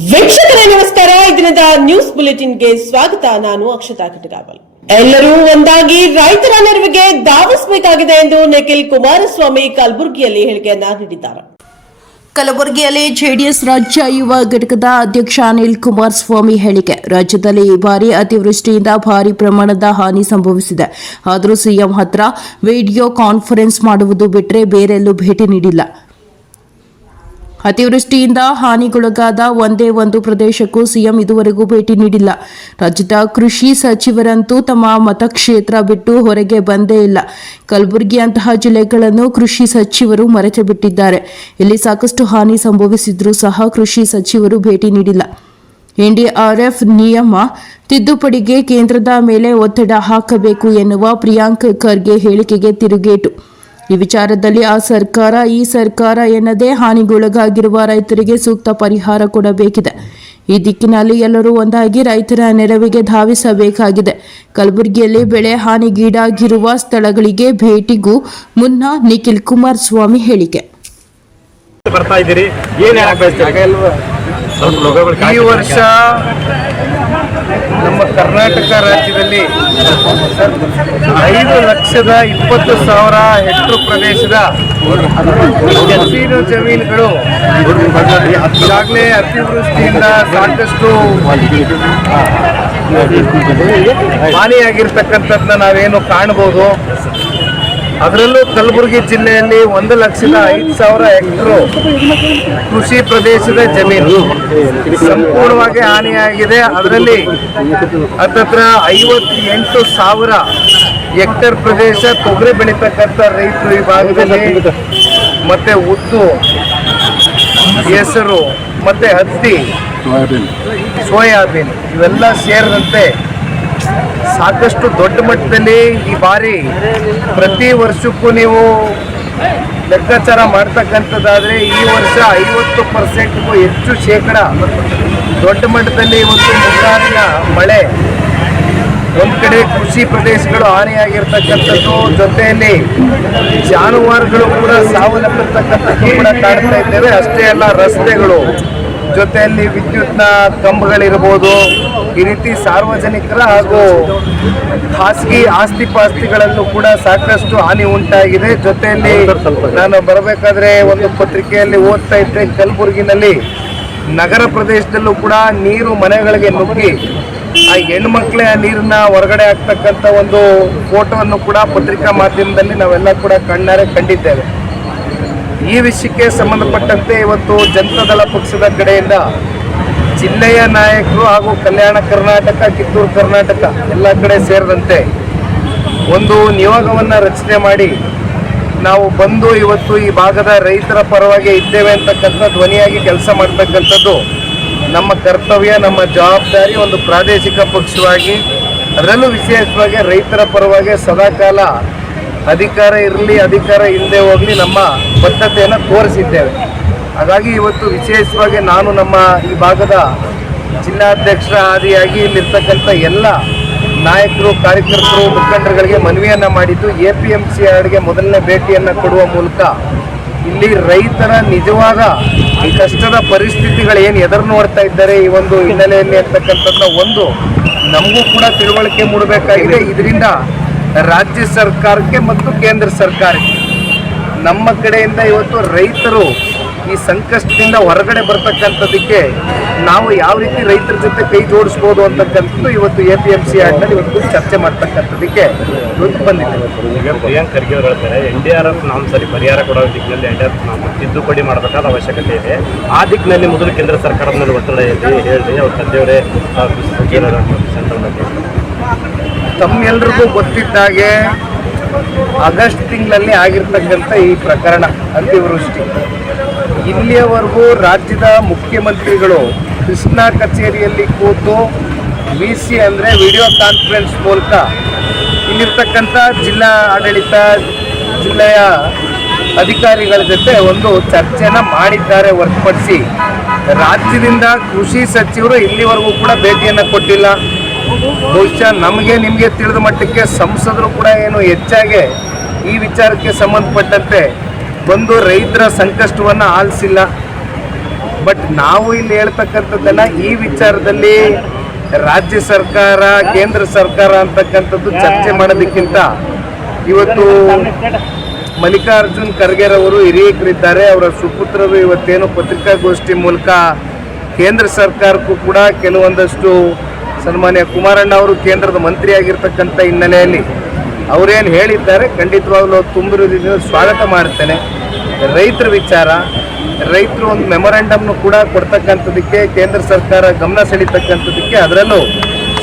ವೀಕ್ಷಕರೇ ನಮಸ್ಕಾರ. ಇದರಿಂದ ನ್ಯೂಸ್ ಬುಲೆಟಿನ್ಗೆ ಸ್ವಾಗತ. ನಾನು ಅಕ್ಷತಾ ಕಟಗಾವಲ್. ಎಲ್ಲರೂ ಒಂದಾಗಿ ರೈತರ ನೆರವಿಗೆ ಧಾವಿಸಬೇಕಾಗಿದೆ ಎಂದು ನಿಖಿಲ್ ಕುಮಾರಸ್ವಾಮಿ ಕಲಬುರಗಿಯಲ್ಲಿ ಹೇಳಿಕೆಯನ್ನ ನೀಡಿದ್ದಾರೆ. ಕಲಬುರಗಿಯಲ್ಲಿ ಜೆಡಿಎಸ್ ರಾಜ್ಯ ಯುವ ಘಟಕದ ಅಧ್ಯಕ್ಷ ಅನಿಲ್ ಕುಮಾರಸ್ವಾಮಿ ಹೇಳಿಕೆ. ರಾಜ್ಯದಲ್ಲಿ ಈ ಬಾರಿ ಅತಿವೃಷ್ಟಿಯಿಂದ ಭಾರಿ ಪ್ರಮಾಣದ ಹಾನಿ ಸಂಭವಿಸಿದೆ. ಆದರೂ ಸಿಎಂ ಹತ್ರ ವಿಡಿಯೋ ಕಾನ್ಫರೆನ್ಸ್ ಮಾಡುವುದು ಬಿಟ್ಟರೆ ಬೇರೆಲ್ಲೂ ಭೇಟಿ ನೀಡಿಲ್ಲ. ಅತಿವೃಷ್ಟಿಯಿಂದ ಹಾನಿಗೊಳಗಾದ ಒಂದೇ ಒಂದು ಪ್ರದೇಶಕ್ಕೂ ಸಿಎಂ ಇದುವರೆಗೂ ಭೇಟಿ ನೀಡಿಲ್ಲ. ರಾಜ್ಯದ ಕೃಷಿ ಸಚಿವರಂತೂ ತಮ್ಮ ಮತಕ್ಷೇತ್ರ ಬಿಟ್ಟು ಹೊರಗೆ ಬಂದೇ ಇಲ್ಲ. ಕಲಬುರಗಿಯಂತಹ ಜಿಲ್ಲೆಗಳನ್ನು ಕೃಷಿ ಸಚಿವರು ಮರೆತು ಬಿಟ್ಟಿದ್ದಾರೆ. ಇಲ್ಲಿ ಸಾಕಷ್ಟು ಹಾನಿ ಸಂಭವಿಸಿದ್ರೂ ಸಹ ಕೃಷಿ ಸಚಿವರು ಭೇಟಿ ನೀಡಿಲ್ಲ. ಎನ್ಡಿಆರ್ಎಫ್ ನಿಯಮ ತಿದ್ದುಪಡಿಗೆ ಕೇಂದ್ರದ ಮೇಲೆ ಒತ್ತಡ ಹಾಕಬೇಕು ಎನ್ನುವ ಪ್ರಿಯಾಂಕ್ ಖರ್ಗೆ ಹೇಳಿಕೆಗೆ ತಿರುಗೇಟು. ಈ ವಿಚಾರದಲ್ಲಿ ಆ ಸರ್ಕಾರ ಈ ಸರ್ಕಾರ ಎನ್ನದೇ ಹಾನಿಗೊಳಗಾಗಿರುವ ರೈತರಿಗೆ ಸೂಕ್ತ ಪರಿಹಾರ ಕೊಡಬೇಕಿದೆ. ಈ ದಿಕ್ಕಿನಲ್ಲಿ ಎಲ್ಲರೂ ಒಂದಾಗಿ ರೈತರ ನೆರವಿಗೆ ಧಾವಿಸಬೇಕಾಗಿದೆ. ಕಲಬುರಗಿಯಲ್ಲಿ ಬೆಳೆ ಹಾನಿಗೀಡಾಗಿರುವ ಸ್ಥಳಗಳಿಗೆ ಭೇಟಿಗೂ ಮುನ್ನ ನಿಖಿಲ್ ಕುಮಾರಸ್ವಾಮಿ ಹೇಳಿಕೆ. ಈ ವರ್ಷ ನಮ್ಮ ಕರ್ನಾಟಕ ರಾಜ್ಯದಲ್ಲಿ 5,20,000 ಹೆಕ್ಟೇರ್ ಪ್ರದೇಶದ ಜಮೀನು ಜಮೀನುಗಳು ಈಗಾಗಲೇ ಅತಿವೃಷ್ಟಿಯಿಂದ ಸಾಕಷ್ಟು ಹಾನಿಯಾಗಿರ್ತಕ್ಕಂಥದ್ದನ್ನ ನಾವೇನು ಕಾಣಬಹುದು. ಅದರಲ್ಲೂ ಕಲಬುರಗಿ ಜಿಲ್ಲೆಯಲ್ಲಿ 1,05,000 ಹೆಕ್ಟೇರ್ ಕೃಷಿ ಪ್ರದೇಶದ ಜಮೀನು ಸಂಪೂರ್ಣವಾಗಿ ಹಾನಿಯಾಗಿದೆ. ಅದರಲ್ಲಿ ಹತ್ತತ್ರ 58,000 ಹೆಕ್ಟೇರ್ ಪ್ರದೇಶ ತೊಗರಿ ಬೆಳೀತಕ್ಕಂಥ ರೈತರು ಈ ಭಾಗದಲ್ಲಿ, ಮತ್ತೆ ಉದ್ದು, ಹೆಸರು, ಮತ್ತೆ ಹತ್ತಿ, ಸೋಯಾಬೀನ್ ಇವೆಲ್ಲ ಸೇರಿದಂತೆ ಸಾಕಷ್ಟು ದೊಡ್ಡ ಮಟ್ಟದಲ್ಲಿ ಈ ಬಾರಿ ಪ್ರತಿ ವರ್ಷಕ್ಕೂ ನೀವು ಲೆಕ್ಕಾಚಾರ ಮಾಡ್ತಕ್ಕಂಥದ್ದಾದರೆ ಈ ವರ್ಷ 50%ಗೂ ಹೆಚ್ಚು ಶೇಕಡ ದೊಡ್ಡ ಮಟ್ಟದಲ್ಲಿ ಒಂದು ಮುಂಗಾರಿನ ಮಳೆ ಒಂದು ಕಡೆ ಕೃಷಿ ಪ್ರದೇಶಗಳು ಹಾನಿಯಾಗಿರ್ತಕ್ಕಂಥದ್ದು, ಜೊತೆಯಲ್ಲಿ ಜಾನುವಾರುಗಳು ಕೂಡ ಸಾವನ್ನಪ್ಪಿರ್ತಕ್ಕಂಥದ್ದು ಕೂಡ ಕಾಣ್ತಾ ಇದ್ದೇವೆ. ಅಷ್ಟೇ ಅಲ್ಲ, ರಸ್ತೆಗಳು ಜೊತೆಯಲ್ಲಿ ವಿದ್ಯುತ್ನ ಕಂಬಗಳಿರ್ಬೋದು, ಈ ರೀತಿ ಸಾರ್ವಜನಿಕರ ಹಾಗೂ ಖಾಸಗಿ ಆಸ್ತಿ ಪಾಸ್ತಿಗಳಲ್ಲೂ ಕೂಡ ಸಾಕಷ್ಟು ಹಾನಿ ಉಂಟಾಗಿದೆ. ಜೊತೆಯಲ್ಲಿ ನಾನು ಬರಬೇಕಾದ್ರೆ ಒಂದು ಪತ್ರಿಕೆಯಲ್ಲಿ ಓದ್ತಾ ಇದ್ದೆ, ಕಲಬುರಗಿನಲ್ಲಿ ನಗರ ಪ್ರದೇಶದಲ್ಲೂ ಕೂಡ ನೀರು ಮನೆಗಳಿಗೆ ನುಗ್ಗಿ ಆ ಹೆಣ್ಮಕ್ಳೇ ಆ ನೀರನ್ನ ಹೊರಗಡೆ ಹಾಕ್ತಕ್ಕಂಥ ಒಂದು ಫೋಟೋವನ್ನು ಕೂಡ ಪತ್ರಿಕಾ ಮಾಧ್ಯಮದಲ್ಲಿ ನಾವೆಲ್ಲ ಕೂಡ ಕಣ್ಣಾರೆ ಕಂಡಿದ್ದೇವೆ. ಈ ವಿಷಯಕ್ಕೆ ಸಂಬಂಧಪಟ್ಟಂತೆ ಇವತ್ತು ಜನತಾದಳ ಪಕ್ಷದ ಕಡೆಯಿಂದ ಜಿಲ್ಲೆಯ ನಾಯಕರು ಹಾಗೂ ಕಲ್ಯಾಣ ಕರ್ನಾಟಕ, ಕಿತ್ತೂರು ಕರ್ನಾಟಕ ಎಲ್ಲ ಕಡೆ ಸೇರಿದಂತೆ ಒಂದು ನಿಯೋಗವನ್ನು ರಚನೆ ಮಾಡಿ ನಾವು ಬಂದು ಇವತ್ತು ಈ ಭಾಗದ ರೈತರ ಪರವಾಗಿ ಇದ್ದೇವೆ ಅಂತಕ್ಕಂಥ ಧ್ವನಿಯಾಗಿ ಕೆಲಸ ಮಾಡ್ತಕ್ಕಂಥದ್ದು ನಮ್ಮ ಕರ್ತವ್ಯ, ನಮ್ಮ ಜವಾಬ್ದಾರಿ. ಒಂದು ಪ್ರಾದೇಶಿಕ ಪಕ್ಷವಾಗಿ ಅದರಲ್ಲೂ ವಿಶೇಷವಾಗಿ ರೈತರ ಪರವಾಗಿ ಸದಾಕಾಲ ಅಧಿಕಾರ ಇರಲಿ, ಅಧಿಕಾರ ಇಲ್ಲದೆ ಹೋಗಲಿ ನಮ್ಮ ಬದ್ಧತೆಯನ್ನು ತೋರಿಸಿದ್ದೇವೆ. ಹಾಗಾಗಿ ಇವತ್ತು ವಿಶೇಷವಾಗಿ ನಾನು ನಮ್ಮ ಈ ಭಾಗದ ಜಿಲ್ಲಾಧ್ಯಕ್ಷರ ಆದಿಯಾಗಿ ಇಲ್ಲಿರ್ತಕ್ಕಂಥ ಎಲ್ಲ ನಾಯಕರು, ಕಾರ್ಯಕರ್ತರು, ಮುಖಂಡರುಗಳಿಗೆ ಮನವಿಯನ್ನು ಮಾಡಿದ್ದು APMC ಯಾರ್ಡ್ಗೆ ಮೊದಲನೇ ಭೇಟಿಯನ್ನು ಕೊಡುವ ಮೂಲಕ ಇಲ್ಲಿ ರೈತರ ನಿಜವಾದ ಈ ಕಷ್ಟದ ಪರಿಸ್ಥಿತಿಗಳು ಏನು ಎದುರು ನೋಡ್ತಾ ಇದ್ದಾರೆ ಈ ಒಂದು ಹಿನ್ನೆಲೆಯಲ್ಲಿ ಅಂತಕ್ಕಂಥದ್ದನ್ನ ಒಂದು ನಮಗೂ ಕೂಡ ತಿಳುವಳಿಕೆ ಮೂಡಬೇಕಾಗಿದೆ. ಇದರಿಂದ ರಾಜ್ಯ ಸರ್ಕಾರಕ್ಕೆ ಮತ್ತು ಕೇಂದ್ರ ಸರ್ಕಾರಕ್ಕೆ ನಮ್ಮ ಕಡೆಯಿಂದ ಇವತ್ತು ರೈತರು ಈ ಸಂಕಷ್ಟದಿಂದ ಹೊರಗಡೆ ಬರ್ತಕ್ಕಂಥದ್ದಕ್ಕೆ ನಾವು ಯಾವ ರೀತಿ ರೈತರ ಜೊತೆ ಕೈ ಜೋಡಿಸ್ಬೋದು ಅಂತಕ್ಕಂಥದ್ದು ಇವತ್ತು APMC ಯಾರ್ಡ್ನಲ್ಲಿ ಇವತ್ತು ಚರ್ಚೆ ಮಾಡ್ತಕ್ಕಂಥದ್ದಕ್ಕೆ ಇವತ್ತು ಬಂದಿದೆ. ಈಗ ಪ್ರಿಯಾಂಕ್ ಖರ್ಗೆ ಅವರು ಹೇಳ್ತಾರೆ NDRF ನಾವು ಸರಿ ಪರಿಹಾರ ಕೊಡೋ ದಿಕ್ಕಿನಲ್ಲಿ NDRF ನಾವು ತಿದ್ದುಪಡಿ ಮಾಡಬೇಕಾದ ಅವಶ್ಯಕತೆ ಇದೆ. ಆ ದಿಕ್ಕಿನಲ್ಲಿ ಮೊದಲು ಕೇಂದ್ರ ಸರ್ಕಾರದ ಮೇಲೆ ಒತ್ತಡ ಇದೆ ಹೇಳಿ ಅವ್ರ ತಂದೆಯವರೇ ಸೆಂಟ್ರಲ್ ಬಗ್ಗೆ ತಮ್ಮೆಲ್ಲರಿಗೂ ಗೊತ್ತಿದ್ದಾಗೆ ಆಗಸ್ಟ್ ತಿಂಗಳಲ್ಲಿ ಆಗಿರ್ತಕ್ಕಂಥ ಈ ಪ್ರಕರಣ ಅತಿವೃಷ್ಟಿ, ಇಲ್ಲಿಯವರೆಗೂ ರಾಜ್ಯದ ಮುಖ್ಯಮಂತ್ರಿಗಳು ಕೃಷ್ಣಾ ಕಚೇರಿಯಲ್ಲಿ ಕೂತು VC ಅಂದರೆ ವಿಡಿಯೋ ಕಾನ್ಫರೆನ್ಸ್ ಮೂಲಕ ಇಲ್ಲಿರ್ತಕ್ಕಂಥ ಜಿಲ್ಲಾ ಆಡಳಿತ, ಜಿಲ್ಲೆಯ ಅಧಿಕಾರಿಗಳ ಜೊತೆ ಒಂದು ಚರ್ಚೆಯನ್ನು ಮಾಡಿದ್ದಾರೆ ಹೊರತುಪಡಿಸಿ ರಾಜ್ಯದಿಂದ ಕೃಷಿ ಸಚಿವರು ಇಲ್ಲಿವರೆಗೂ ಕೂಡ ಭೇಟಿಯನ್ನು ಕೊಟ್ಟಿಲ್ಲ. ಬಹುಶಃ ನಮಗೆ ನಿಮಗೆ ತಿಳಿದ ಮಟ್ಟಕ್ಕೆ ಸಂಸದರು ಕೂಡ ಏನು ಹೆಚ್ಚಾಗಿ ಈ ವಿಚಾರಕ್ಕೆ ಸಂಬಂಧಪಟ್ಟಂತೆ ಬಂದು ರೈತರ ಸಂಕಷ್ಟವನ್ನು ಆಲಿಸಿಲ್ಲ. ಬಟ್ ನಾವು ಇಲ್ಲಿ ಹೇಳ್ತಕ್ಕಂಥದ್ದನ್ನ ಈ ವಿಚಾರದಲ್ಲಿ ರಾಜ್ಯ ಸರ್ಕಾರ ಕೇಂದ್ರ ಸರ್ಕಾರ ಅಂತಕ್ಕಂಥದ್ದು ಚರ್ಚೆ ಮಾಡೋದಕ್ಕಿಂತ ಇವತ್ತು ಮಲ್ಲಿಕಾರ್ಜುನ್ ಖರ್ಗೆರವರು ಹಿರಿಯರಿದ್ದಾರೆ, ಅವರ ಸುಪುತ್ರರು ಇವತ್ತೇನು ಪತ್ರಿಕಾಗೋಷ್ಠಿ ಮೂಲಕ ಕೇಂದ್ರ ಸರ್ಕಾರಕ್ಕೂ ಕೂಡ ಕೆಲವೊಂದಷ್ಟು ಸನ್ಮಾನ್ಯ ಕುಮಾರಣ್ಣ ಅವರು ಕೇಂದ್ರದ ಮಂತ್ರಿ ಆಗಿರ್ತಕ್ಕಂಥ ಹಿನ್ನೆಲೆಯಲ್ಲಿ ಅವರೇನು ಹೇಳಿದ್ದಾರೆ ಖಂಡಿತವಾಗ್ಲೂ ತುಂಬಿರುವುದರಿಂದ ಸ್ವಾಗತ ಮಾಡ್ತೇನೆ. ರೈತರ ವಿಚಾರ, ರೈತರು ಒಂದು ಮೆಮೊರಾಂಡಮ್ನು ಕೂಡ ಕೊಡ್ತಕ್ಕಂಥದ್ದಕ್ಕೆ ಕೇಂದ್ರ ಸರ್ಕಾರ ಗಮನ ಸೆಳೀತಕ್ಕಂಥದ್ದಕ್ಕೆ, ಅದರಲ್ಲೂ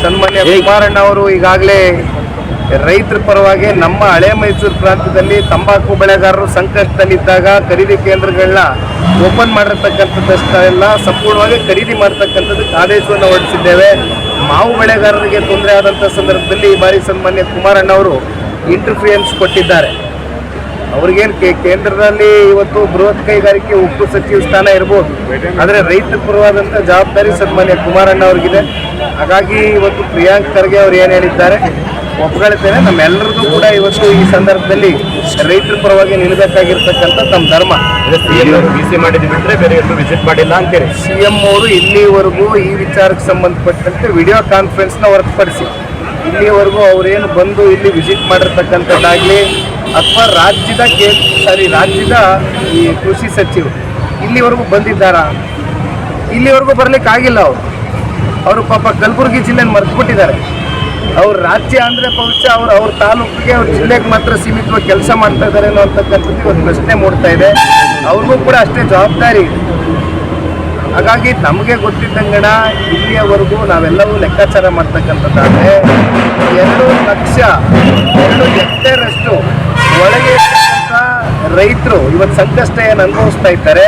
ಸನ್ಮಾನ್ಯ ಕುಮಾರಣ್ಣ ಅವರು ಈಗಾಗಲೇ ರೈತರ ಪರವಾಗಿ ನಮ್ಮ ಹಳೆ ಮೈಸೂರು ಪ್ರಾಂತ್ಯದಲ್ಲಿ ತಂಬಾಕು ಬೆಳೆಗಾರರು ಸಂಕಷ್ಟದಲ್ಲಿದ್ದಾಗ ಖರೀದಿ ಕೇಂದ್ರಗಳನ್ನ ಓಪನ್ ಮಾಡಿರ್ತಕ್ಕಂಥದ್ದಷ್ಟೆಲ್ಲ ಸಂಪೂರ್ಣವಾಗಿ ಖರೀದಿ ಮಾಡ್ತಕ್ಕಂಥದ್ದಕ್ಕೆ ಆದೇಶವನ್ನು ಹೊರಡಿಸಿದ್ದೇವೆ. ಮಾವು ಬೆಳೆಗಾರರಿಗೆ ತೊಂದರೆ ಆದಂಥ ಸಂದರ್ಭದಲ್ಲಿ ಈ ಬಾರಿ ಸನ್ಮಾನ್ಯ ಕುಮಾರಣ್ಣ ಅವರು ಇಂಟರ್ಫಿಯರೆನ್ಸ್ ಕೊಟ್ಟಿದ್ದಾರೆ. ಅವ್ರಿಗೇನು ಕೇಂದ್ರದಲ್ಲಿ ಇವತ್ತು ಬೃಹತ್ ಕೈಗಾರಿಕೆ ಉಕ್ಕು ಸಚಿವ ಸ್ಥಾನ ಇರ್ಬೋದು, ಆದರೆ ರೈತರ ಪರವಾದಂಥ ಜವಾಬ್ದಾರಿ ಸನ್ಮಾನ್ಯ ಕುಮಾರಣ್ಣ ಅವ್ರಿಗಿದೆ. ಹಾಗಾಗಿ ಇವತ್ತು ಪ್ರಿಯಾಂಕ್ ಖರ್ಗೆ ಅವರು ಏನು ಹೇಳಿದ್ದಾರೆ ಒಪ್ಕೊಳ್ತೇನೆ. ನಮ್ಮೆಲ್ಲರಿಗೂ ಕೂಡ ಇವತ್ತು ಈ ಸಂದರ್ಭದಲ್ಲಿ ರೈತರ ಪರವಾಗಿ ನಿಲ್ಲಬೇಕಾಗಿರ್ತಕ್ಕಂಥ ನಮ್ಮ ಧರ್ಮ. ಬಿಸಿ ಮಾಡಿದ್ದು ಬಿಟ್ಟರೆ ಬೇರೆ ಎಲ್ಲೂ ವಿಸಿಟ್ ಮಾಡಿಲ್ಲ ಅಂತೀರಿ? CM ಅವರು ಇಲ್ಲಿವರೆಗೂ ಈ ವಿಚಾರಕ್ಕೆ ಸಂಬಂಧಪಟ್ಟಂತೆ ವಿಡಿಯೋ ಕಾನ್ಫರೆನ್ಸ್ನ ಹೊರತುಪಡಿಸಿ ಇಲ್ಲಿವರೆಗೂ ಅವರೇನು ಬಂದು ಇಲ್ಲಿ ವಿಸಿಟ್ ಮಾಡಿರ್ತಕ್ಕಂಥದ್ದಾಗಲಿ ಅಥವಾ ರಾಜ್ಯದ ಈ ಕೃಷಿ ಸಚಿವರು ಇಲ್ಲಿವರೆಗೂ ಬಂದಿದ್ದಾರಾ? ಇಲ್ಲಿವರೆಗೂ ಬರಲಿಕ್ಕಾಗಿಲ್ಲ. ಅವರು ಪಾಪ ಕಲಬುರಗಿ ಜಿಲ್ಲೆನ ಮರೆತುಬಿಟ್ಟಿದ್ದಾರೆ. ಅವ್ರ ರಾಜ್ಯ ಅಂದರೆ ಬಹುಶಃ ಅವ್ರ ತಾಲೂಕಿಗೆ ಅವ್ರ ಜಿಲ್ಲೆಗೆ ಮಾತ್ರ ಸೀಮಿತವಾಗಿ ಕೆಲಸ ಮಾಡ್ತಾ ಇದ್ದಾರೆ ಅನ್ನೋ ಅಂತಕ್ಕಂಥದ್ದು ಒಂದು ಪ್ರಶ್ನೆ ಮೂಡ್ತಾ ಇದೆ. ಅವ್ರಿಗೂ ಕೂಡ ಅಷ್ಟೇ ಜವಾಬ್ದಾರಿ ಇದೆ. ಹಾಗಾಗಿ ನಮಗೆ ಗೊತ್ತಿದ್ದಂಗಣ ಇಲ್ಲಿಯವರೆಗೂ ನಾವೆಲ್ಲವೂ ಲೆಕ್ಕಾಚಾರ ಮಾಡ್ತಕ್ಕಂಥದ್ದಾದರೆ 2 ಹೆಕ್ಟೇರಷ್ಟು ಒಳಗೆ ರೈತರು ಇವತ್ತು ಸಂಕಷ್ಟ ಏನು ಅನುಭವಿಸ್ತಾ ಇದ್ದಾರೆ.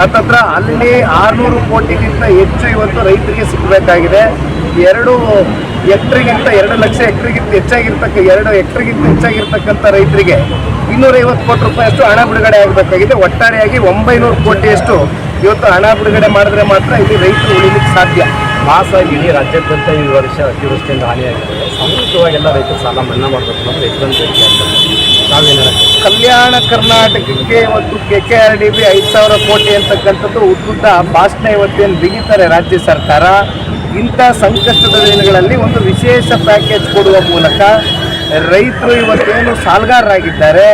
ಹತ್ತತ್ರ ಅಲ್ಲಿ 600 ಕೋಟಿಗಿಂತ ಹೆಚ್ಚು ಇವತ್ತು ರೈತರಿಗೆ ಸಿಗಬೇಕಾಗಿದೆ. 2 ಹೆಕ್ಟರ್ಗಿಂತ 2 ಲಕ್ಷ ಹೆಕ್ಟರ್ಗಿಂತ ಹೆಚ್ಚಾಗಿರ್ತಕ್ಕಂಥ ರೈತರಿಗೆ 250 ಕೋಟಿ ರೂಪಾಯಿಯಷ್ಟು ಹಣ ಬಿಡುಗಡೆ ಆಗಬೇಕಾಗಿದೆ. ಒಟ್ಟಾರೆಯಾಗಿ 900 ಕೋಟಿಯಷ್ಟು ಇವತ್ತು ಹಣ ಬಿಡುಗಡೆ ಮಾಡಿದ್ರೆ ಮಾತ್ರ ಇಲ್ಲಿ ರೈತರು ಉಳಿಲಿಕ್ಕೆ ಸಾಧ್ಯ. ಮಾಸಾಗಿ ಇಡೀ ರಾಜ್ಯಾದ್ಯಂತ ಈ ವರ್ಷ ಅತಿವೃಷ್ಟಿಯಿಂದ ಹಾನಿಯಾಗಿದೆ. ಸಮೃದ್ಧವಾಗೆಲ್ಲ ರೈತರು ಸಾಲ ಮನ್ನಾ ಮಾಡಬೇಕು ಅನ್ನೋದು ರೈತರಂತ ನಾವೇನು ಕಲ್ಯಾಣ ಕರ್ನಾಟಕಕ್ಕೆ ಇವತ್ತು KKRDB 5,000 ಕೋಟಿ ಅಂತಕ್ಕಂಥದ್ದು ಉದ್ದುದ್ದ ಭಾಷಣ ಇವತ್ತೇನು ಬಿಗಿತಾರೆ ರಾಜ್ಯ ಸರ್ಕಾರ. ಇಂಥ ಸಂಕಷ್ಟದ ದಿನಗಳಲ್ಲಿ ಒಂದು ವಿಶೇಷ ಪ್ಯಾಕೇಜ್ ಕೊಡುವ ಮೂಲಕ ರೈತರು ಇವತ್ತೇನು ಸಾಲಗಾರರಾಗಿದ್ದಾರೆ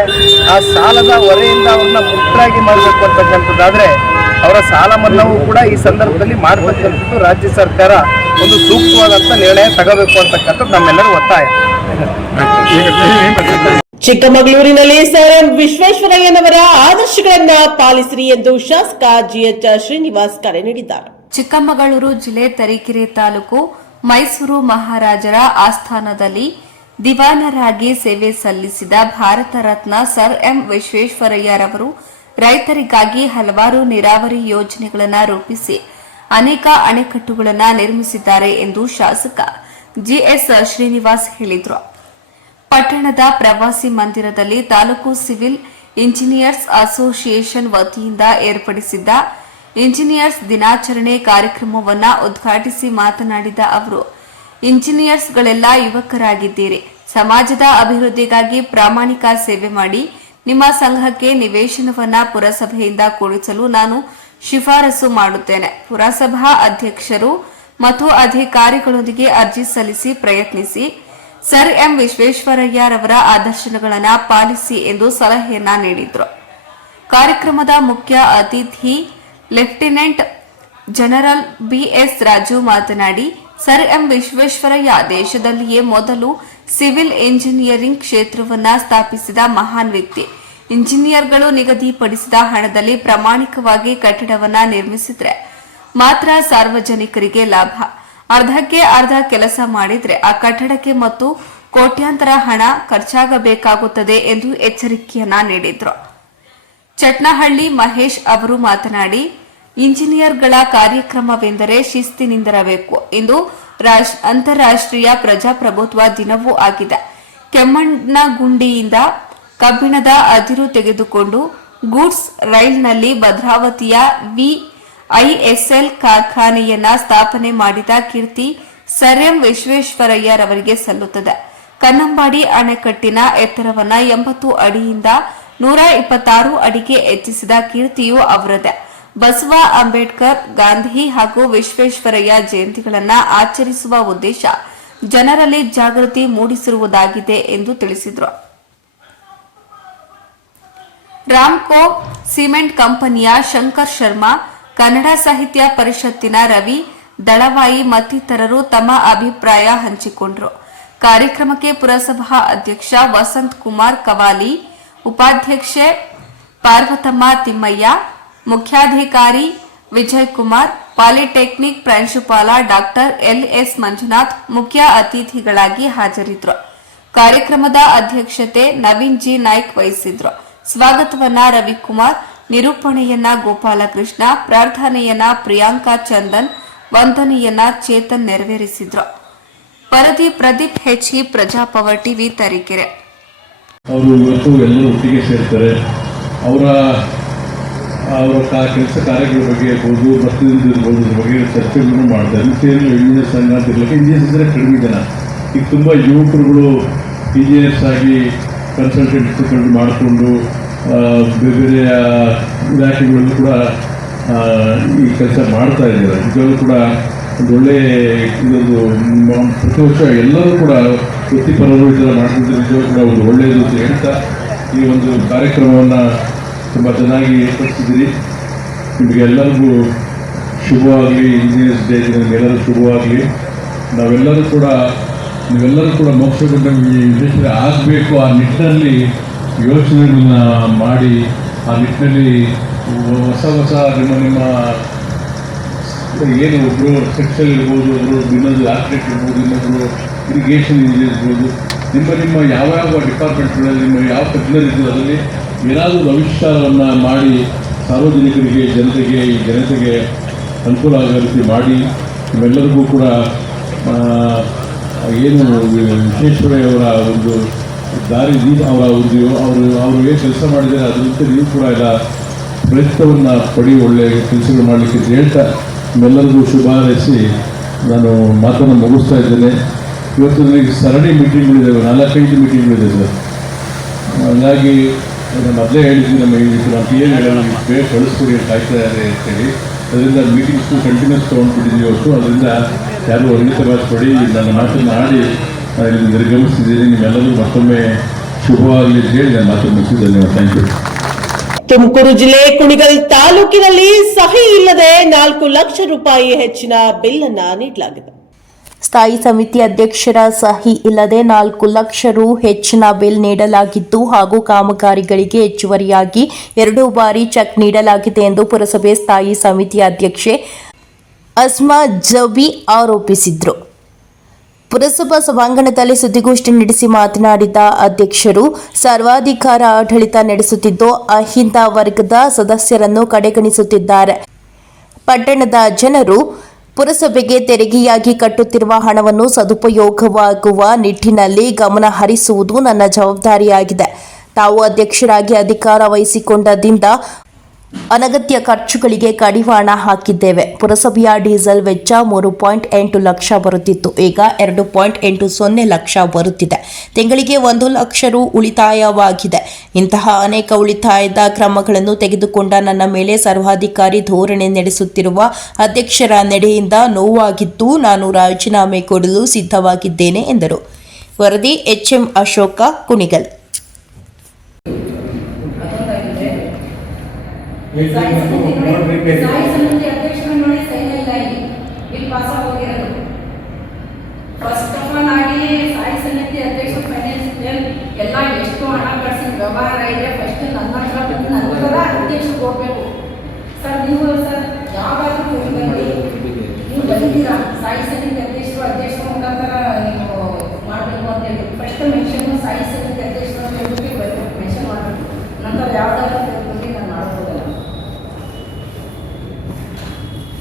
ಆ ಸಾಲದ ಹೊರೆಯಿಂದ ಅವ್ರನ್ನ ಮುಕ್ತರಾಗಿ ಮಾಡಬೇಕು ಅಂತಕ್ಕಂಥದ್ದಾದರೆ ಅವರ ಸಾಲ ಮನ್ನಾವು ಕೂಡ ಈ ಸಂದರ್ಭದಲ್ಲಿ ಮಾಡತಕ್ಕಂಥದ್ದು ರಾಜ್ಯ ಸರ್ಕಾರ ಒಂದು ಸೂಕ್ತವಾದಂಥ ನಿರ್ಣಯ ತಗೋಬೇಕು ಅಂತಕ್ಕಂಥದ್ದು ನಮ್ಮೆಲ್ಲರ ಒತ್ತಾಯ. ಚಿಕ್ಕಮಗಳೂರಿನಲ್ಲಿ ಸರ್ ಎಂ ವಿಶ್ವೇಶ್ವರಯ್ಯನವರ ಆದರ್ಶಗಳನ್ನ ಪಾಲಿಸಿರಿ ಎಂದು ಶಾಸಕ GH ಶ್ರೀನಿವಾಸ್ ಕರೆ ನೀಡಿದ್ದಾರೆ. ಚಿಕ್ಕಮಗಳೂರು ಜಿಲ್ಲೆ ತರೀಕೆರೆ ತಾಲೂಕು ಮೈಸೂರು ಮಹಾರಾಜರ ಆಸ್ಥಾನದಲ್ಲಿ ದಿವಾನರಾಗಿ ಸೇವೆ ಸಲ್ಲಿಸಿದ ಭಾರತ ರತ್ನ ಸರ್ ಎಂ ವಿಶ್ವೇಶ್ವರಯ್ಯರವರು ರೈತರಿಗಾಗಿ ಹಲವಾರು ನೀರಾವರಿ ಯೋಜನೆಗಳನ್ನು ರೂಪಿಸಿ ಅನೇಕ ಅಣೆಕಟ್ಟುಗಳನ್ನು ನಿರ್ಮಿಸಿದ್ದಾರೆ ಎಂದು ಶಾಸಕ GS ಶ್ರೀನಿವಾಸ್ ಹೇಳಿದರು. ಪಟ್ಟಣದ ಪ್ರವಾಸಿ ಮಂದಿರದಲ್ಲಿ ತಾಲೂಕು ಸಿವಿಲ್ ಇಂಜಿನಿಯರ್ಸ್ ಅಸೋಸಿಯೇಷನ್ ವತಿಯಿಂದ ಏರ್ಪಡಿಸಿದ್ದ ಇಂಜಿನಿಯರ್ಸ್ ದಿನಾಚರಣೆ ಕಾರ್ಯಕ್ರಮವನ್ನು ಉದ್ಘಾಟಿಸಿ ಮಾತನಾಡಿದ ಅವರು, ಇಂಜಿನಿಯರ್ಸ್ಗಳೆಲ್ಲ ಯುವಕರಾಗಿದ್ದೀರಿ. ಸಮಾಜದ ಅಭಿವೃದ್ಧಿಗಾಗಿ ಪ್ರಾಮಾಣಿಕ ಸೇವೆ ಮಾಡಿ ನಿಮ್ಮ ಸಂಘಕ್ಕೆ ನಿವೇಶನವನ್ನ ಪುರಸಭೆಯಿಂದ ಕೊಡಿಸಲು ನಾನು ಶಿಫಾರಸು ಮಾಡುತ್ತೇನೆ. ಪುರಸಭಾ ಅಧ್ಯಕ್ಷರು ಮತ್ತು ಅಧಿಕಾರಿಗಳೊಂದಿಗೆ ಅರ್ಜಿ ಸಲ್ಲಿಸಿ ಪ್ರಯತ್ನಿಸಿ. ಸರ್ ಎಂ ವಿಶ್ವೇಶ್ವರಯ್ಯರವರ ಆದರ್ಶಗಳನ್ನು ಪಾಲಿಸಿ ಎಂದು ಸಲಹೆಯನ್ನ ನೀಡಿದರು. ಕಾರ್ಯಕ್ರಮದ ಮುಖ್ಯ ಅತಿಥಿ ಲೆಫ್ಟಿನೆಂಟ್ ಜನರಲ್ BS ರಾಜು ಮಾತನಾಡಿ, ಸರ್ ಎಂ ವಿಶ್ವೇಶ್ವರಯ್ಯ ದೇಶದಲ್ಲಿಯೇ ಮೊದಲು ಸಿವಿಲ್ ಇಂಜಿನಿಯರಿಂಗ್ ಕ್ಷೇತ್ರವನ್ನ ಸ್ಥಾಪಿಸಿದ ಮಹಾನ್ ವ್ಯಕ್ತಿ. ಇಂಜಿನಿಯರ್ಗಳು ನಿಗದಿಪಡಿಸಿದ ಹಣದಲ್ಲಿ ಪ್ರಾಮಾಣಿಕವಾಗಿ ಕಟ್ಟಡವನ್ನ ನಿರ್ಮಿಸಿದ್ರೆ ಮಾತ್ರ ಸಾರ್ವಜನಿಕರಿಗೆ ಲಾಭ. ಅರ್ಧಕ್ಕೆ ಅರ್ಧ ಕೆಲಸ ಮಾಡಿದ್ರೆ ಆ ಕಟ್ಟಡಕ್ಕೆ ಮತ್ತು ಕೋಟ್ಯಾಂತರ ಹಣ ಖರ್ಚಾಗಬೇಕಾಗುತ್ತದೆ ಎಂದು ಎಚ್ಚರಿಕೆಯನ್ನ ನೀಡಿದ್ರು. ಚಟ್ನಹಳ್ಳಿ ಮಹೇಶ್ ಅವರು ಮಾತನಾಡಿ, ಇಂಜಿನಿಯರ್ಗಳ ಕಾರ್ಯಕ್ರಮವೆಂದರೆ ಶಿಸ್ತಿನಿಂದಿರಬೇಕು. ಇಂದು ಅಂತಾರಾಷ್ಟ್ರೀಯ ಪ್ರಜಾಪ್ರಭುತ್ವ ದಿನವೂ ಆಗಿದೆ. ಕೆಮ್ಮಣ್ಣಗುಂಡಿಯಿಂದ ಕಬ್ಬಿಣದ ಅದಿರು ತೆಗೆದುಕೊಂಡು ಗೂಡ್ಸ್ ರೈಲ್ನಲ್ಲಿ ಭದ್ರಾವತಿಯ VISL ಕಾರ್ಖಾನೆಯನ್ನ ಸ್ಥಾಪನೆ ಮಾಡಿದ ಕೀರ್ತಿ ಸರ್ ಎಂ ವಿಶ್ವೇಶ್ವರಯ್ಯರವರಿಗೆ ಸಲ್ಲುತ್ತದೆ. ಕನ್ನಂಬಾಡಿ ಅಣೆಕಟ್ಟಿನ ಎತ್ತರವನ್ನ 80 ಅಡಿಯಿಂದ 126 ಅಡಿಗೆ ಹೆಚ್ಚಿಸಿದ ಕೀರ್ತಿಯೂ ಅವರದೇ. ಬಸವ ಅಂಬೇಡ್ಕರ್, ಗಾಂಧಿ ಹಾಗೂ ವಿಶ್ವೇಶ್ವರಯ್ಯ ಜಯಂತಿಗಳನ್ನು ಆಚರಿಸುವ ಉದ್ದೇಶ ಜನರಲ್ಲಿ ಜಾಗೃತಿ ಮೂಡಿಸಿರುವುದಾಗಿದೆ ಎಂದು ತಿಳಿಸಿದರು. ರಾಮ್ಕೋ ಸಿಮೆಂಟ್ ಕಂಪನಿಯ ಶಂಕರ್ ಶರ್ಮಾ, ಕನ್ನಡ ಸಾಹಿತ್ಯ ಪರಿಷತ್ತಿನ ರವಿ ದಳವಾಯಿ ಮತ್ತಿತರರು ತಮ್ಮ ಅಭಿಪ್ರಾಯ ಹಂಚಿಕೊಂಡರು. ಕಾರ್ಯಕ್ರಮಕ್ಕೆ ಪುರಸಭಾ ಅಧ್ಯಕ್ಷ ವಸಂತ್ ಕುಮಾರ್ ಕವಾಲಿ, ಉಪಾಧ್ಯಕ್ಷೆ ಪಾರ್ವತಮ್ಮ ತಿಮ್ಮಯ್ಯ, ಮುಖ್ಯಾಧಿಕಾರಿ ವಿಜಯ್ ಕುಮಾರ್, ಪಾಲಿಟೆಕ್ನಿಕ್ ಪ್ರಾಂಶುಪಾಲ ಡಾಕ್ಟರ್ LS ಮಂಜುನಾಥ್ ಮುಖ್ಯ ಅತಿಥಿಗಳಾಗಿ ಹಾಜರಿದ್ದರು. ಕಾರ್ಯಕ್ರಮದ ಅಧ್ಯಕ್ಷತೆ ನವೀನ್ ಜಿ ನಾಯ್ಕ್ ವಹಿಸಿದ್ರು. ಸ್ವಾಗತವನ್ನ ರವಿಕುಮಾರ್, ನಿರೂಪಣೆಯನ್ನ ಗೋಪಾಲಕೃಷ್ಣ, ಪ್ರಾರ್ಥನೆಯನ್ನ ಪ್ರಿಯಾಂಕಾ ಚಂದನ್, ವಂದನೆಯನ್ನ ಚೇತನ್ ನೆರವೇರಿಸಿದ್ರು. ವರದಿ ಪ್ರದೀಪ್ HE, ಪ್ರಜಾಪವರ್ ಟಿವಿ, ತರೀಕೆರೆ. ಅವರು ಇವತ್ತು ಎಲ್ಲರೂ ಒಟ್ಟಿಗೆ ಸೇರ್ತಾರೆ. ಅವರ ಕೆಲಸ ಕಾರ್ಯಗಳ ಬಗ್ಗೆ ಇರ್ಬೋದು, ಬಸ್ಸಿಂದ ಇರ್ಬೋದು, ಇದ್ರ ಬಗ್ಗೆ ಚರ್ಚೆಗಳನ್ನು ಮಾಡ್ತಾರೆ. ಸೇರಿ ಇಂಜಿನಿಯರ್ಸ್ ಸಂಘ ಅಂತ ಇರಲಿಕ್ಕೆ ಇಂಜಿನಿಯರ್ಸ್ ಇದ್ದರೆ ಕಡಿಮೆ ಜನ. ಈಗ ತುಂಬ ಯುವಕರುಗಳು ಇಂಜಿನಿಯರ್ಸ್ ಆಗಿ ಕನ್ಸಲ್ಟೆನ್ಸಿಗಳು ಮಾಡಿಕೊಂಡು ಬೇರೆ ಬೇರೆ ಇಲಾಖೆಗಳಲ್ಲೂ ಕೂಡ ಈ ಕೆಲಸ ಮಾಡ್ತಾ ಇದ್ದಾರೆ. ನಿಜವಾಗ್ಲೂ ಕೂಡ ಒಂದು ಒಳ್ಳೆ ಇದೊಂದು ಪ್ರತಿ ವರ್ಷ ಎಲ್ಲರೂ ಕೂಡ ವೃತ್ತಿಪರರು ಇದೆಲ್ಲ ಮಾಡ್ತಿದ್ದಾರೆ. ನಿಜವಾಗ್ಲೂ ಕೂಡ ಒಂದು ಒಳ್ಳೆಯದು ಅಂತ ಹೇಳ್ತಾ ಈ ಒಂದು ಕಾರ್ಯಕ್ರಮವನ್ನು ತುಂಬ ಚೆನ್ನಾಗಿ ಏರ್ಪಡಿಸಿದ್ದೀರಿ. ನಿಮಗೆಲ್ಲರಿಗೂ ಶುಭವಾಗಲಿ. ಇಂಜಿನಿಯರ್ಸ್ ಡೇ ನಿಮಗೆಲ್ಲರೂ ಶುಭವಾಗಲಿ. ನೀವೆಲ್ಲರೂ ಕೂಡ ಮೋಕ್ಷಗೊಂಡ ವಿಶೇಷ ಆಗಬೇಕು. ಆ ನಿಟ್ಟಿನಲ್ಲಿ ಯೋಚನೆಗಳನ್ನ ಮಾಡಿ ಆ ನಿಟ್ಟಿನಲ್ಲಿ ಹೊಸ ನಿಮ್ಮ ಏನು ಒಬ್ಬರು ಸೆಕ್ಷಲ್ ಇರ್ಬೋದು, ಒಬ್ಬರು ಇನ್ನೊಂದು ಆರ್ಕಿಟೆಕ್ಟ್ ಇರ್ಬೋದು, ಇನ್ನೊಬ್ಬರು ಇರಿಗೇಷನ್ ಇಂಜಿನಿಯರ್ ಇರ್ಬೋದು, ನಿಮ್ಮ ಯಾವ ಡಿಪಾರ್ಟ್ಮೆಂಟ್ಗಳಲ್ಲಿ ನಿಮ್ಮ ಯಾವ ತಜ್ಞರು ಇದ್ದು ಅದರಲ್ಲಿ ಏನಾದರೂ ಆವಿಷ್ಕಾರವನ್ನು ಮಾಡಿ ಸಾರ್ವಜನಿಕರಿಗೆ ಈ ಜನತೆಗೆ ಅನುಕೂಲ ಆಗೋ ರೀತಿ ಮಾಡಿ ನಿಮ್ಮೆಲ್ಲರಿಗೂ ಕೂಡ ಏನು ವಿಶ್ವೇಶ್ವರಯ್ಯವರ ಒಂದು ದಾರಿ ಅವರು ಏನು ಕೆಲಸ ಮಾಡಿದ್ದಾರೆ ಅದರಂತೆ ನೀವು ಕೂಡ ಎಲ್ಲ ಪ್ರಯತ್ನವನ್ನು ಪಡಿ ಒಳ್ಳೆಯ ಕೆಲಸಗಳು ಮಾಡಲಿಕ್ಕೆ ಅಂತ ಹೇಳ್ತಾ ನಿಮ್ಮೆಲ್ಲರಿಗೂ ಶುಭ ಹಾರೈಸಿ ನಾನು ಮಾತನ್ನು ಮುಗಿಸ್ತಾ ಇದ್ದೇನೆ. ಇವತ್ತು ನನಗೆ ಸರಣಿ ಮೀಟಿಂಗ್ಗಳಿದ್ದಾವೆ, 4-5 ಮೀಟಿಂಗ್ಗಳಿದೆ ಸರ್. ಹಾಗಾಗಿ ನಾನು ಮೊದಲೇ ಹೇಳಿದ್ವಿ, ನಮ್ಮ ನಾವು ಏನು ಹೇಳೋಣ ಬೇಗ ಕಳಿಸ್ಕೊಡಿ ಅಂತ ಕಾಯ್ತಾ ಇದ್ದಾರೆ ಅಂತೇಳಿ. ಅದರಿಂದ ಮೀಟಿಂಗ್ಸು ಕಂಟಿನ್ಯೂಸ್ ತೊಗೊಂಡ್ಬಿಟ್ಟಿದ್ದೀವಿ ಇವತ್ತು. ಅದರಿಂದ ಯಾರು ಹೊರಗಿತಪಡಿಸಿ ನನ್ನ ಮಾತನ್ನು ಆಡಿ ನಾನು ನಿರ್ಗಮಿಸಿದ್ದೀನಿ. ನಿಮ್ಮೆಲ್ಲರೂ ಮತ್ತೊಮ್ಮೆ ಶುಭವಾಗಲಿ ಅಂತ ಹೇಳಿ ನಾನು ಮಾತನ್ನು ಮುಗಿಸಿ ಧನ್ಯವಾದ. Thank you. ತುಮಕೂರು ಜಿಲ್ಲೆ ಕುಣಿಗಲ್ ತಾಲೂಕಿನಲ್ಲಿ ಸಹಿ ಇಲ್ಲದೆ 4 ಲಕ್ಷ ರೂಪಾಯಿ ಹೆಚ್ಚಿನ ಬಿಲ್ ಅನ್ನ ನೀಡಲಾಗಿದೆ. ಸ್ಥಾಯಿ ಸಮಿತಿ ಅಧ್ಯಕ್ಷರ ಸಹಿ ಇಲ್ಲದೆ 4 ಲಕ್ಷ ರು ಹೆಚ್ಚಿನ ಬಿಲ್ ನೀಡಲಾಗಿದ್ದು ಹಾಗೂ ಕಾಮಗಾರಿಗಳಿಗೆ ಹೆಚ್ಚುವರಿಯಾಗಿ 2 ಬಾರಿ ಚೆಕ್ ನೀಡಲಾಗಿದೆ ಎಂದು ಪುರಸಭೆ ಸ್ಥಾಯಿ ಸಮಿತಿ ಅಧ್ಯಕ್ಷೆ ಅಸ್ಮಾ ಜಬಿ ಆರೋಪಿಸಿದರು. ಪುರಸಭಾ ಸಭಾಂಗಣದಲ್ಲಿ ಸುದ್ದಿಗೋಷ್ಠಿ ನಡೆಸಿ ಮಾತನಾಡಿದ ಅಧ್ಯಕ್ಷರು, ಸರ್ವಾಧಿಕಾರ ಆಡಳಿತ ನಡೆಸುತ್ತಿದ್ದು ಅಹಿಂದ ವರ್ಗದ ಸದಸ್ಯರನ್ನು ಕಡೆಗಣಿಸುತ್ತಿದ್ದಾರೆ. ಪಟ್ಟಣದ ಜನರು ಪುರಸಭೆಗೆ ತೆರಿಗೆಯಾಗಿ ಕಟ್ಟುತ್ತಿರುವ ಹಣವನ್ನು ಸದುಪಯೋಗವಾಗುವ ನಿಟ್ಟಿನಲ್ಲಿ ಗಮನ ಹರಿಸುವುದು ನನ್ನ ಜವಾಬ್ದಾರಿಯಾಗಿದೆ. ತಾವು ಅಧ್ಯಕ್ಷರಾಗಿ ಅಧಿಕಾರ ವಹಿಸಿಕೊಂಡದಿಂದ ಅನಗತ್ಯ ಖರ್ಚುಗಳಿಗೆ ಕಡಿವಾಣ ಹಾಕಿದ್ದೇವೆ. ಪುರಸಭೆಯ ಡೀಸೆಲ್ ವೆಚ್ಚ 3.8 ಲಕ್ಷ ಬರುತ್ತಿತ್ತು, ಈಗ 2.80 ಲಕ್ಷ ಬರುತ್ತಿದೆ. ತಿಂಗಳಿಗೆ 1 ಲಕ್ಷ ರು ಉಳಿತಾಯವಾಗಿದೆ. ಇಂತಹ ಅನೇಕ ಉಳಿತಾಯದ ಕ್ರಮಗಳನ್ನು ತೆಗೆದುಕೊಂಡ ನನ್ನ ಮೇಲೆ ಸರ್ವಾಧಿಕಾರಿ ಧೋರಣೆ ನಡೆಸುತ್ತಿರುವ ಅಧ್ಯಕ್ಷರ ನಡೆಯಿಂದ ನೋವಾಗಿದ್ದು ನಾನು ರಾಜೀನಾಮೆ ಕೊಡಲು ಸಿದ್ಧವಾಗಿದ್ದೇನೆ ಎಂದರು. ವರದಿ HM ಅಶೋಕ, ಕುಣಿಗಲ್. ಸಾಯಿ ಸಮಿತಿ ಅಧ್ಯಕ್ಷರು ನೋಡಿ ಸೈನ್ ಇಲ್ಲ, ಇಲ್ಲಿ ಬಿಲ್ ಪಾಸ್ ಆಗೋಗಿರೋದು. ಫಸ್ಟ್ ಆಫ್ ಆಲ್ ಆಗಿ ಸಾಯಿ ಸಮಿತಿ ಅಧ್ಯಕ್ಷರು ಫೈನಾನ್ಸ್ ಎಲ್ಲ ಎಷ್ಟು ಹಣ ಕಳಿಸಿದ ವ್ಯವಹಾರ ಇದೆ ಫಸ್ಟ್ ನನ್ನ ಹತ್ರ ಬಂದು ನಂತರ ಅಧ್ಯಕ್ಷರು ಹೋಗ್ಬೇಕು. ಸರ್ ನೀವು ಸರ್ ಯಾವಾಗಲೂ ನೀವು ಬಂದಿದ್ದೀರಾ ಸಾಯಿ ಸಮಿತಿ ಅಧ್ಯಕ್ಷರ ಮುಖಾಂತರ ನೀವು ಮಾಡಬೇಕು ಅಂತ ಹೇಳಿ ಫಸ್ಟ್ ಮೆನ್ಷನ್ ಸಾಯಿ ಸಮಿತಿ ಅಧ್ಯಕ್ಷರು ಅಂತ ಹೇಳ್ಬಿಟ್ಟು ಮೆನ್ಷನ್ ಮಾಡಬೇಕು. ನಂತರ ಯಾವ್ದಾದ್ರು ಬಗ್ಗೆ ನಾನು ಮಾಡ್ಬೋದಲ್ಲ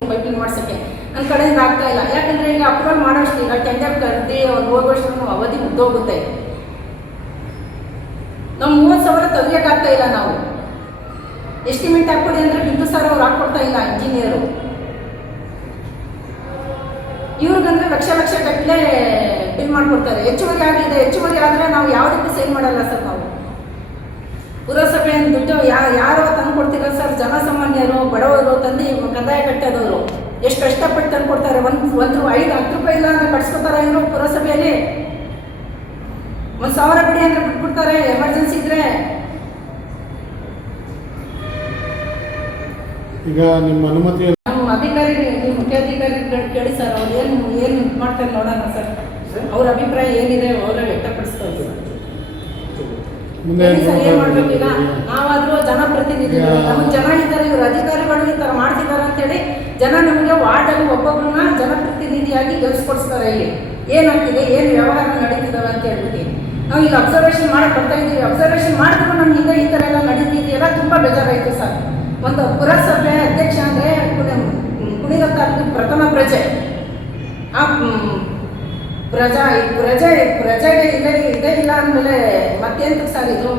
ಬೈಕಿಂಗ್ ಮಾಡ್ಸೋಕ್ಕೆ ನನ್ನ ಕಡೆಯಿಂದ ಆಗ್ತಾ ಇಲ್ಲ. ಯಾಕಂದರೆ ಈಗ ಅಪ್ರೂವಲ್ ಮಾಡೋಷ್ಟು ಈಗ ಟೆಂಡರ್ ಕರೆದಿ ಒಂದು ಹೋಗೋಷ್ಟು ಅವಧಿ ಮುಗ್ದೋಗುತ್ತೆ. ನಾವು 30,000 ತೆಗಿಯೋಕ್ಕಾಗ್ತಾ ಇಲ್ಲ. ನಾವು ಎಸ್ಟಿಮೇಟ್ ಹಾಕ್ಕೊಡಿ ಅಂದರೆ ಬಿಂದು ಸರ್ ಅವ್ರು ಹಾಕ್ಕೊಡ್ತಾ ಇಲ್ಲ ಇಂಜಿನಿಯರು. ಇವ್ರಿಗಂದ್ರೆ ಲಕ್ಷ ಗಟ್ಟಲೆ ಬಿಲ್ ಮಾಡಿಕೊಡ್ತಾರೆ. ಹೆಚ್ಚುವರಿ ಆಗಿದೆ, ಹೆಚ್ಚುವರಿ ಆದರೆ ನಾವು ಯಾವುದಕ್ಕೂ ಸೈನ್ ಮಾಡಲ್ಲ ಸರ್. ನಾವು ಪುರಸಭೆಯನ್ನು ದುಡ್ಡು ಯಾರೋ ತಂದು ಕೊಡ್ತೀರ ಸರ್? ಜನಸಾಮಾನ್ಯರು, ಬಡವರು ತಂದು ಕಂದಾಯ ಕಟ್ಟೋದವರು ಎಷ್ಟು ಕಷ್ಟಪಟ್ಟು ತಂದು ಕೊಡ್ತಾರೆ. ಒಂದು 5-10 ರೂಪಾಯಿ ಇಲ್ಲ ಅಂದ್ರೆ ಕಟ್ಸ್ಕೊತಾರೆ ಇವರು ಪುರಸಭೆಯಲ್ಲಿ. 1,000 ಬಿಡಿ ಅಂದ್ರೆ ಬಿಟ್ಬಿಡ್ತಾರೆ ಎಮರ್ಜೆನ್ಸಿ ಇದ್ರೆ. ಈಗ ನಿಮ್ಮ ಅನುಮತಿ ನಮ್ಮ ಅಧಿಕಾರಿಗಳು, ಮುಖ್ಯಾಧಿಕಾರಿಗಳು ಕೇಳಿ ಸರ್, ಅವ್ರು ಏನು ಮಾಡ್ತಾರೆ ನೋಡೋಣ ಸರ್. ಅವ್ರ ಅಭಿಪ್ರಾಯ ಏನಿದೆ ಅವರ ವ್ಯಕ್ತಪಡಿಸ್ತಾ ಇದ್ದೀವಿ. ಸರ್ ಏನ್ ಮಾಡ್ಬೇಕು ಈಗ? ನಾವಾದ್ರೂ ಜನಪ್ರತಿನಿಧಿಗಳು, ನಮಗೆ ಜನ ಇದ್ದಾರೆ, ಇವ್ರ ಅಧಿಕಾರಿಗಳು ಈ ತರ ಮಾಡ್ತಿದ್ದಾರೆ ಅಂತೇಳಿ ಜನ ನಮಗೆ ವಾರ್ಡಲ್ಲಿ ಒಬ್ಬೊಬ್ಬರನ್ನ ಜನಪ್ರತಿನಿಧಿಯಾಗಿ ಗೆಲ್ಸ್ಕೊಡ್ಸ್ತಾರೆ. ಇಲ್ಲಿ ಏನಾಗ್ತಿದೆ, ಏನು ವ್ಯವಹಾರ ನಡೀತಿದಾವೆ ಅಂತ ಹೇಳ್ಬಿಟ್ಟು ನಾವು ಈಗ ಅಬ್ಸರ್ವೇಷನ್ ಮಾಡಕ್ ಬರ್ತಾ ಇದ್ದೀವಿ. ಅಬ್ಸರ್ವೇಷನ್ ಮಾಡಿದ್ರು ನಮ್ಮಿಂದ ಈ ತರ ಎಲ್ಲ ನಡೀತಿದೆಯಲ್ಲ, ತುಂಬಾ ಬೇಜಾರಾಯ್ತು ಸರ್. ಒಂದು ಪುರಸಭೆ ಅಧ್ಯಕ್ಷ ಅಂದ್ರೆ ಕುಣಿಗಲ್ ತಾಲೂಕಿನ ಪ್ರಥಮ ಪ್ರಜೆ. ಆ ಪ್ರಜೆಗೆ ಇದೇ ಇಲ್ಲ ಅಂದಮೇಲೆ ಮತ್ತೆಂತ ಸರ್ ಇದು?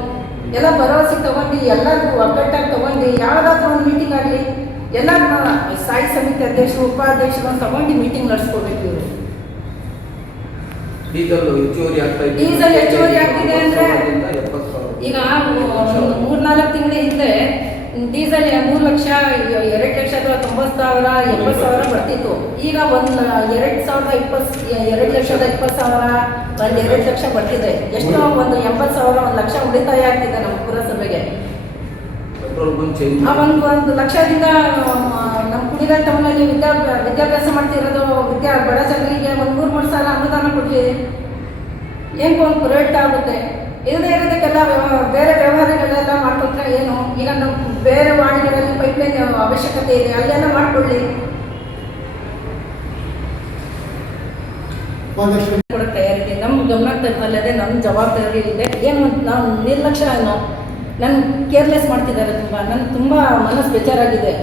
ಎಲ್ಲ ಭರವಸೆ ತಗೊಂಡು ಎಲ್ಲರಿಗೂ ಒಗ್ಗಟ್ಟಾಗಿ ತಗೊಂಡು ಯಾವುದಾದ್ರೂ ಒಂದು ಮೀಟಿಂಗ್ ಆಗಲಿ ಎಲ್ಲ ಸ್ಥಾಯಿ ಸಮಿತಿ ಅಧ್ಯಕ್ಷರು, ಉಪಾಧ್ಯಕ್ಷರು ತಗೊಂಡು ಮೀಟಿಂಗ್ ನಡೆಸ್ಕೋಬೇಕು. ಇವರು ಡೀಸೆಲ್ ಹೆಚ್ಚುವರಿ ಆಗ್ತಿದೆ ಅಂದ್ರೆ ಈಗ 3-4 ತಿಂಗಳ ಹಿಂದೆ ಡೀಸೆಲ್ 3,02,90,000 90,000 70,000 ಬರ್ತಿತ್ತು. ಈಗ 2,20,000 2 ಲಕ್ಷ ಬರ್ತಿದೆ. ಎಷ್ಟೋ 80,000 1 ಲಕ್ಷ ಉಳಿತಾಯ ಆಗ್ತಿದೆ ನಮ್ಮ ಪುರಸಭೆಗೆ. ಆ 1 ಲಕ್ಷದಿಂದ ನಮ್ಮ ಕುಣಿಗಲ್ ಟೌನಲ್ಲಿ ವಿದ್ಯಾಭ್ಯಾಸ ಮಾಡ್ತಿರೋದು ಬಡ ಜನರಿಗೆ 3 ಸಾವಿರ ಅನುದಾನ ಕೊಡ್ತೀವಿ. ಏನು ಒಂದು ಪ್ರೈವೇಟ್ ಆಗುತ್ತೆ. ಇಲ್ಲದೇ ಇರೋದಕ್ಕೆಲ್ಲ ಬೇರೆ ವ್ಯವಹಾರಗಳೆಲ್ಲ ಮಾಡ್ಕೊಟ್ರೆ ಏನು? ಈಗ ನಾವು ಬೇರೆ ವಾಣಿಗಳಲ್ಲಿ ಪೈಪ್ಲೈನ್ ಅವಶ್ಯಕತೆ ಇದೆ, ಅಲ್ಲೆಲ್ಲ ಮಾಡಿಕೊಳ್ಳಿ. ಕೊಡಕ್ಕೆ ತಯಾರಿದೆ. ನಮ್ಮ ಗಮನಕ್ಕೆ ಅಲ್ಲದೆ ನಮ್ಮ ಜವಾಬ್ದಾರಿ ಇದೆ. ಏನು ನಾವು ನಿರ್ಲಕ್ಷ್ಯ ನನ್ನ ಕೇರ್ಲೆಸ್ ಮಾಡ್ತಿದ್ದಾರೆ. ತುಂಬ ಮನಸ್ಸು ಬೇಜಾರಾಗಿದೆ.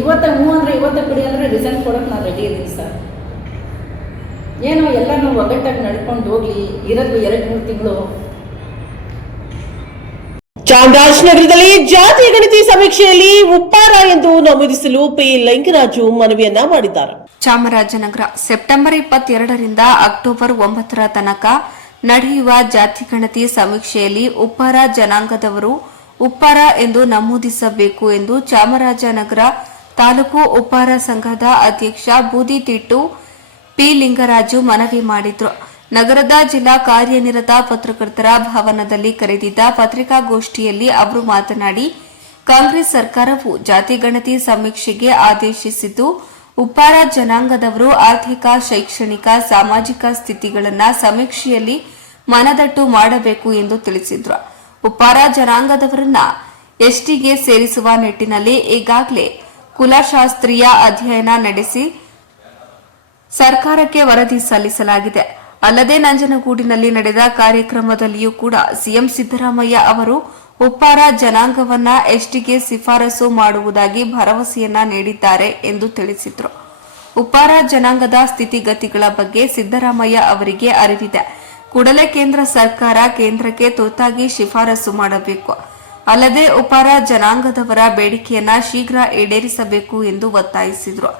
ಇವತ್ತು ಅಂದ್ರೆ ಇವತ್ತು ಬಿಡಿ ಅಂದರೆ ರಿಸಲ್ಟ್ ಕೊಡೋಕೆ ನಾನು ರೆಡಿ ಇದ್ದೀನಿ ಸರ್. ಏನೋ ಎಲ್ಲ ನಾವು ಒಗ್ಗಟ್ಟಾಗಿ ನಡ್ಕೊಂಡು ಹೋಗ್ಲಿ. ಇರೋದು 2-3 ತಿಂಗಳು. ಚಾಮರಾಜನಗರದಲ್ಲಿ ಜಾತಿ ಗಣತಿ ಸಮೀಕ್ಷೆಯಲ್ಲಿ ಉಪ್ಪಾರ ಎಂದು ನಮೂದಿಸಲು ಪಿ ಲಿಂಗರಾಜು ಮನವಿಯನ್ನ ಮಾಡಿದ್ದಾರೆ. ಚಾಮರಾಜನಗರ ಸೆಪ್ಟೆಂಬರ್ 22ರಿಂದ ಅಕ್ಟೋಬರ್ 9ರ ತನಕ ನಡೆಯುವ ಜಾತಿ ಗಣತಿ ಸಮೀಕ್ಷೆಯಲ್ಲಿ ಉಪ್ಪಾರ ಜನಾಂಗದವರು ಉಪ್ಪಾರ ಎಂದು ನಮೂದಿಸಬೇಕು ಎಂದು ಚಾಮರಾಜನಗರ ತಾಲೂಕು ಉಪ್ಪಾರ ಸಂಘದ ಅಧ್ಯಕ್ಷ ಬೂದಿತಿಟ್ಟು ಪಿ ಲಿಂಗರಾಜು ಮನವಿ ಮಾಡಿದ್ರು. ನಗರದ ಜಿಲ್ಲಾ ಕಾರ್ಯನಿರತ ಪತ್ರಕರ್ತರ ಭವನದಲ್ಲಿ ಕರೆದಿದ್ದ ಪತ್ರಿಕಾಗೋಷ್ಠಿಯಲ್ಲಿ ಅವರು ಮಾತನಾಡಿ, ಕಾಂಗ್ರೆಸ್ ಸರ್ಕಾರವು ಜಾತಿ ಗಣತಿ ಸಮೀಕ್ಷೆಗೆ ಆದೇಶಿಸಿದ್ದು, ಉಪ್ಪಾರ ಜನಾಂಗದವರು ಆರ್ಥಿಕ, ಶೈಕ್ಷಣಿಕ, ಸಾಮಾಜಿಕ ಸ್ಥಿತಿಗಳನ್ನು ಸಮೀಕ್ಷೆಯಲ್ಲಿ ಮನದಟ್ಟು ಮಾಡಬೇಕು ಎಂದು ತಿಳಿಸಿದ್ರು. ಉಪ್ಪಾರ ಜನಾಂಗದವರನ್ನ ಎಸ್ಟಿಗೆ ಸೇರಿಸುವ ನಿಟ್ಟಿನಲ್ಲಿ ಈಗಾಗಲೇ ಕುಲಶಾಸ್ತ್ರೀಯ ಅಧ್ಯಯನ ನಡೆಸಿ ಸರ್ಕಾರಕ್ಕೆ ವರದಿ ಸಲ್ಲಿಸಲಾಗಿದೆ. ಅಲ್ಲದೆ ನಂಜನಗೂಡಿನಲ್ಲಿ ನಡೆದ ಕಾರ್ಯಕ್ರಮದಲ್ಲಿಯೂ ಕೂಡ ಸಿಎಂ ಸಿದ್ದರಾಮಯ್ಯ ಅವರು ಉಪ್ಪಾರ ಜನಾಂಗವನ್ನ ಎಸ್ಟಿಗೆ ಶಿಫಾರಸು ಮಾಡುವುದಾಗಿ ಭರವಸೆಯನ್ನ ನೀಡಿದ್ದಾರೆ ಎಂದು ತಿಳಿಸಿದರು. ಉಪ್ಪಾರ ಜನಾಂಗದ ಸ್ಥಿತಿಗತಿಗಳ ಬಗ್ಗೆ ಸಿದ್ದರಾಮಯ್ಯ ಅವರಿಗೆ ಅರಿವಿದೆ. ಕೂಡಲೇ ಕೇಂದ್ರ ಸರ್ಕಾರ ಕೇಂದ್ರಕ್ಕೆ ತುರ್ತಾಗಿ ಶಿಫಾರಸು ಮಾಡಬೇಕು. ಅಲ್ಲದೆ ಉಪ್ಪಾರ ಜನಾಂಗದವರ ಬೇಡಿಕೆಯನ್ನ ಶೀಘ್ರ ಈಡೇರಿಸಬೇಕು ಎಂದು ಒತ್ತಾಯಿಸಿದರು.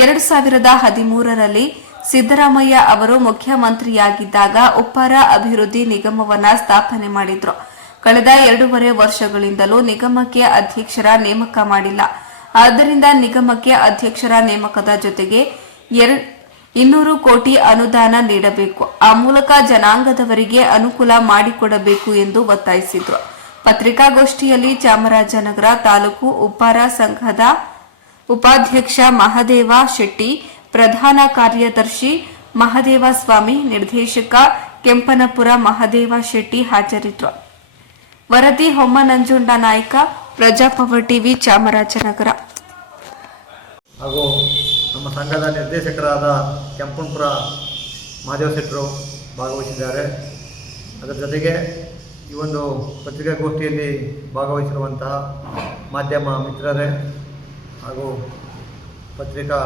2013ರಲ್ಲಿ ಸಿದ್ದರಾಮಯ್ಯ ಅವರು ಮುಖ್ಯಮಂತ್ರಿಯಾಗಿದ್ದಾಗ ಉಪ್ಪಾರ ಅಭಿವೃದ್ಧಿ ನಿಗಮವನ್ನ ಸ್ಥಾಪನೆ ಮಾಡಿದ್ರು. ಕಳೆದ 2.5 ವರ್ಷಗಳಿಂದಲೂ ನಿಗಮಕ್ಕೆ ಅಧ್ಯಕ್ಷರ ನೇಮಕ ಮಾಡಿಲ್ಲ. ಆದ್ದರಿಂದ ನಿಗಮಕ್ಕೆ ಅಧ್ಯಕ್ಷರ ನೇಮಕದ ಜೊತೆಗೆ 200 ಕೋಟಿ ಅನುದಾನ ನೀಡಬೇಕು. ಆ ಮೂಲಕ ಜನಾಂಗದವರಿಗೆ ಅನುಕೂಲ ಮಾಡಿಕೊಡಬೇಕು ಎಂದು ಒತ್ತಾಯಿಸಿದ್ರು. ಪತ್ರಿಕಾಗೋಷ್ಠಿಯಲ್ಲಿ ಚಾಮರಾಜನಗರ ತಾಲೂಕು ಉಪ್ಪಾರ ಸಂಘದ ಉಪಾಧ್ಯಕ್ಷ ಮಹದೇವ ಶೆಟ್ಟಿ, ಪ್ರಧಾನ ಕಾರ್ಯದರ್ಶಿ ಮಹದೇವ ಸ್ವಾಮಿ, ನಿರ್ದೇಶಕ ಕೆಂಪನಪುರ ಮಹದೇವ ಶೆಟ್ಟಿ ಹಾಜರಿದ್ದರು. ವರದಿ ಹೊಮ್ಮನಂಜುಂಡ ನಾಯ್ಕ, ಪ್ರಜಾಪವರ್ ಟಿವಿ, ಚಾಮರಾಜನಗರ. ಹಾಗೂ ನಮ್ಮ ಸಂಘದ ನಿರ್ದೇಶಕರಾದ ಕೆಂಪನಪುರ ಮಹದೇವ ಶೆಟ್ಟರು ಭಾಗವಹಿಸಿದ್ದಾರೆ. ಅದರ ಜೊತೆಗೆ ಈ ಒಂದು ಪತ್ರಿಕಾಗೋಷ್ಠಿಯಲ್ಲಿ ಭಾಗವಹಿಸಿರುವಂತಹ ಮಾಧ್ಯಮ ಮಿತ್ರರೇ ಹಾಗೂ ಪತ್ರಿಕಾ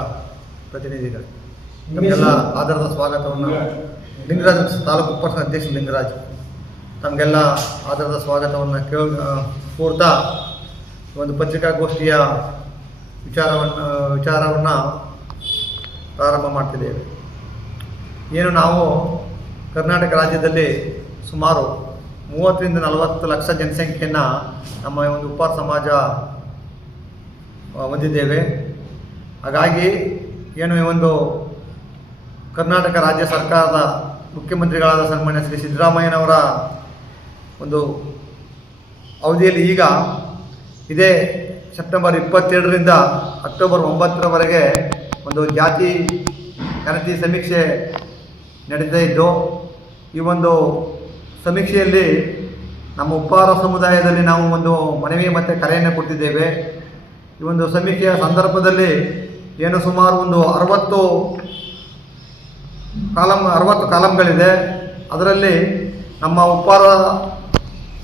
ಪ್ರತಿನಿಧಿಗಳು, ತಮಗೆಲ್ಲ ಆಧಾರದ ಸ್ವಾಗತವನ್ನು. ಲಿಂಗರಾಜ್ ತಾಲೂಕು ಉಪ್ಪಾರ ಅಧ್ಯಕ್ಷ ಲಿಂಗರಾಜ್, ತಮಗೆಲ್ಲ ಆಧಾರದ ಸ್ವಾಗತವನ್ನು ಕೋರ್ತಾ ಒಂದು ಪತ್ರಿಕಾಗೋಷ್ಠಿಯ ವಿಚಾರವನ್ನು ಪ್ರಾರಂಭ ಮಾಡ್ತಿದ್ದೇವೆ. ಏನು ನಾವು ಕರ್ನಾಟಕ ರಾಜ್ಯದಲ್ಲಿ ಸುಮಾರು 30-40 ಲಕ್ಷ ಜನಸಂಖ್ಯೆಯನ್ನು ನಮ್ಮ ಒಂದು ಉಪ್ಪಾರ ಸಮಾಜ ಹೊಂದಿದ್ದೇವೆ. ಹಾಗಾಗಿ ಏನು ಈ ಒಂದು ಕರ್ನಾಟಕ ರಾಜ್ಯ ಸರ್ಕಾರದ ಮುಖ್ಯಮಂತ್ರಿಗಳಾದ ಸನ್ಮಾನ್ಯ ಶ್ರೀ ಸಿದ್ದರಾಮಯ್ಯನವರ ಒಂದು ಅವಧಿಯಲ್ಲಿ ಈಗ ಇದೇ ಸೆಪ್ಟೆಂಬರ್ 22ರಿಂದ ಅಕ್ಟೋಬರ್ 9ರವರೆಗೆ ಒಂದು ಜಾತಿ ಗಣತಿ ಸಮೀಕ್ಷೆ ನಡೀತಾ ಇದ್ದು, ಈ ಒಂದು ಸಮೀಕ್ಷೆಯಲ್ಲಿ ನಮ್ಮ ಉಪ್ಪಾರ ಸಮುದಾಯದಲ್ಲಿ ನಾವು ಒಂದು ಮನವಿ ಮತ್ತು ಕರೆಯನ್ನು ಕೊಟ್ಟಿದ್ದೇವೆ. ಈ ಒಂದು ಸಮೀಕ್ಷೆಯ ಸಂದರ್ಭದಲ್ಲಿ ಏನು ಸುಮಾರು ಒಂದು 60 ಕಾಲಮ್ಗಳಿದೆ. ಅದರಲ್ಲಿ ನಮ್ಮ ಉಪ್ಪಾರ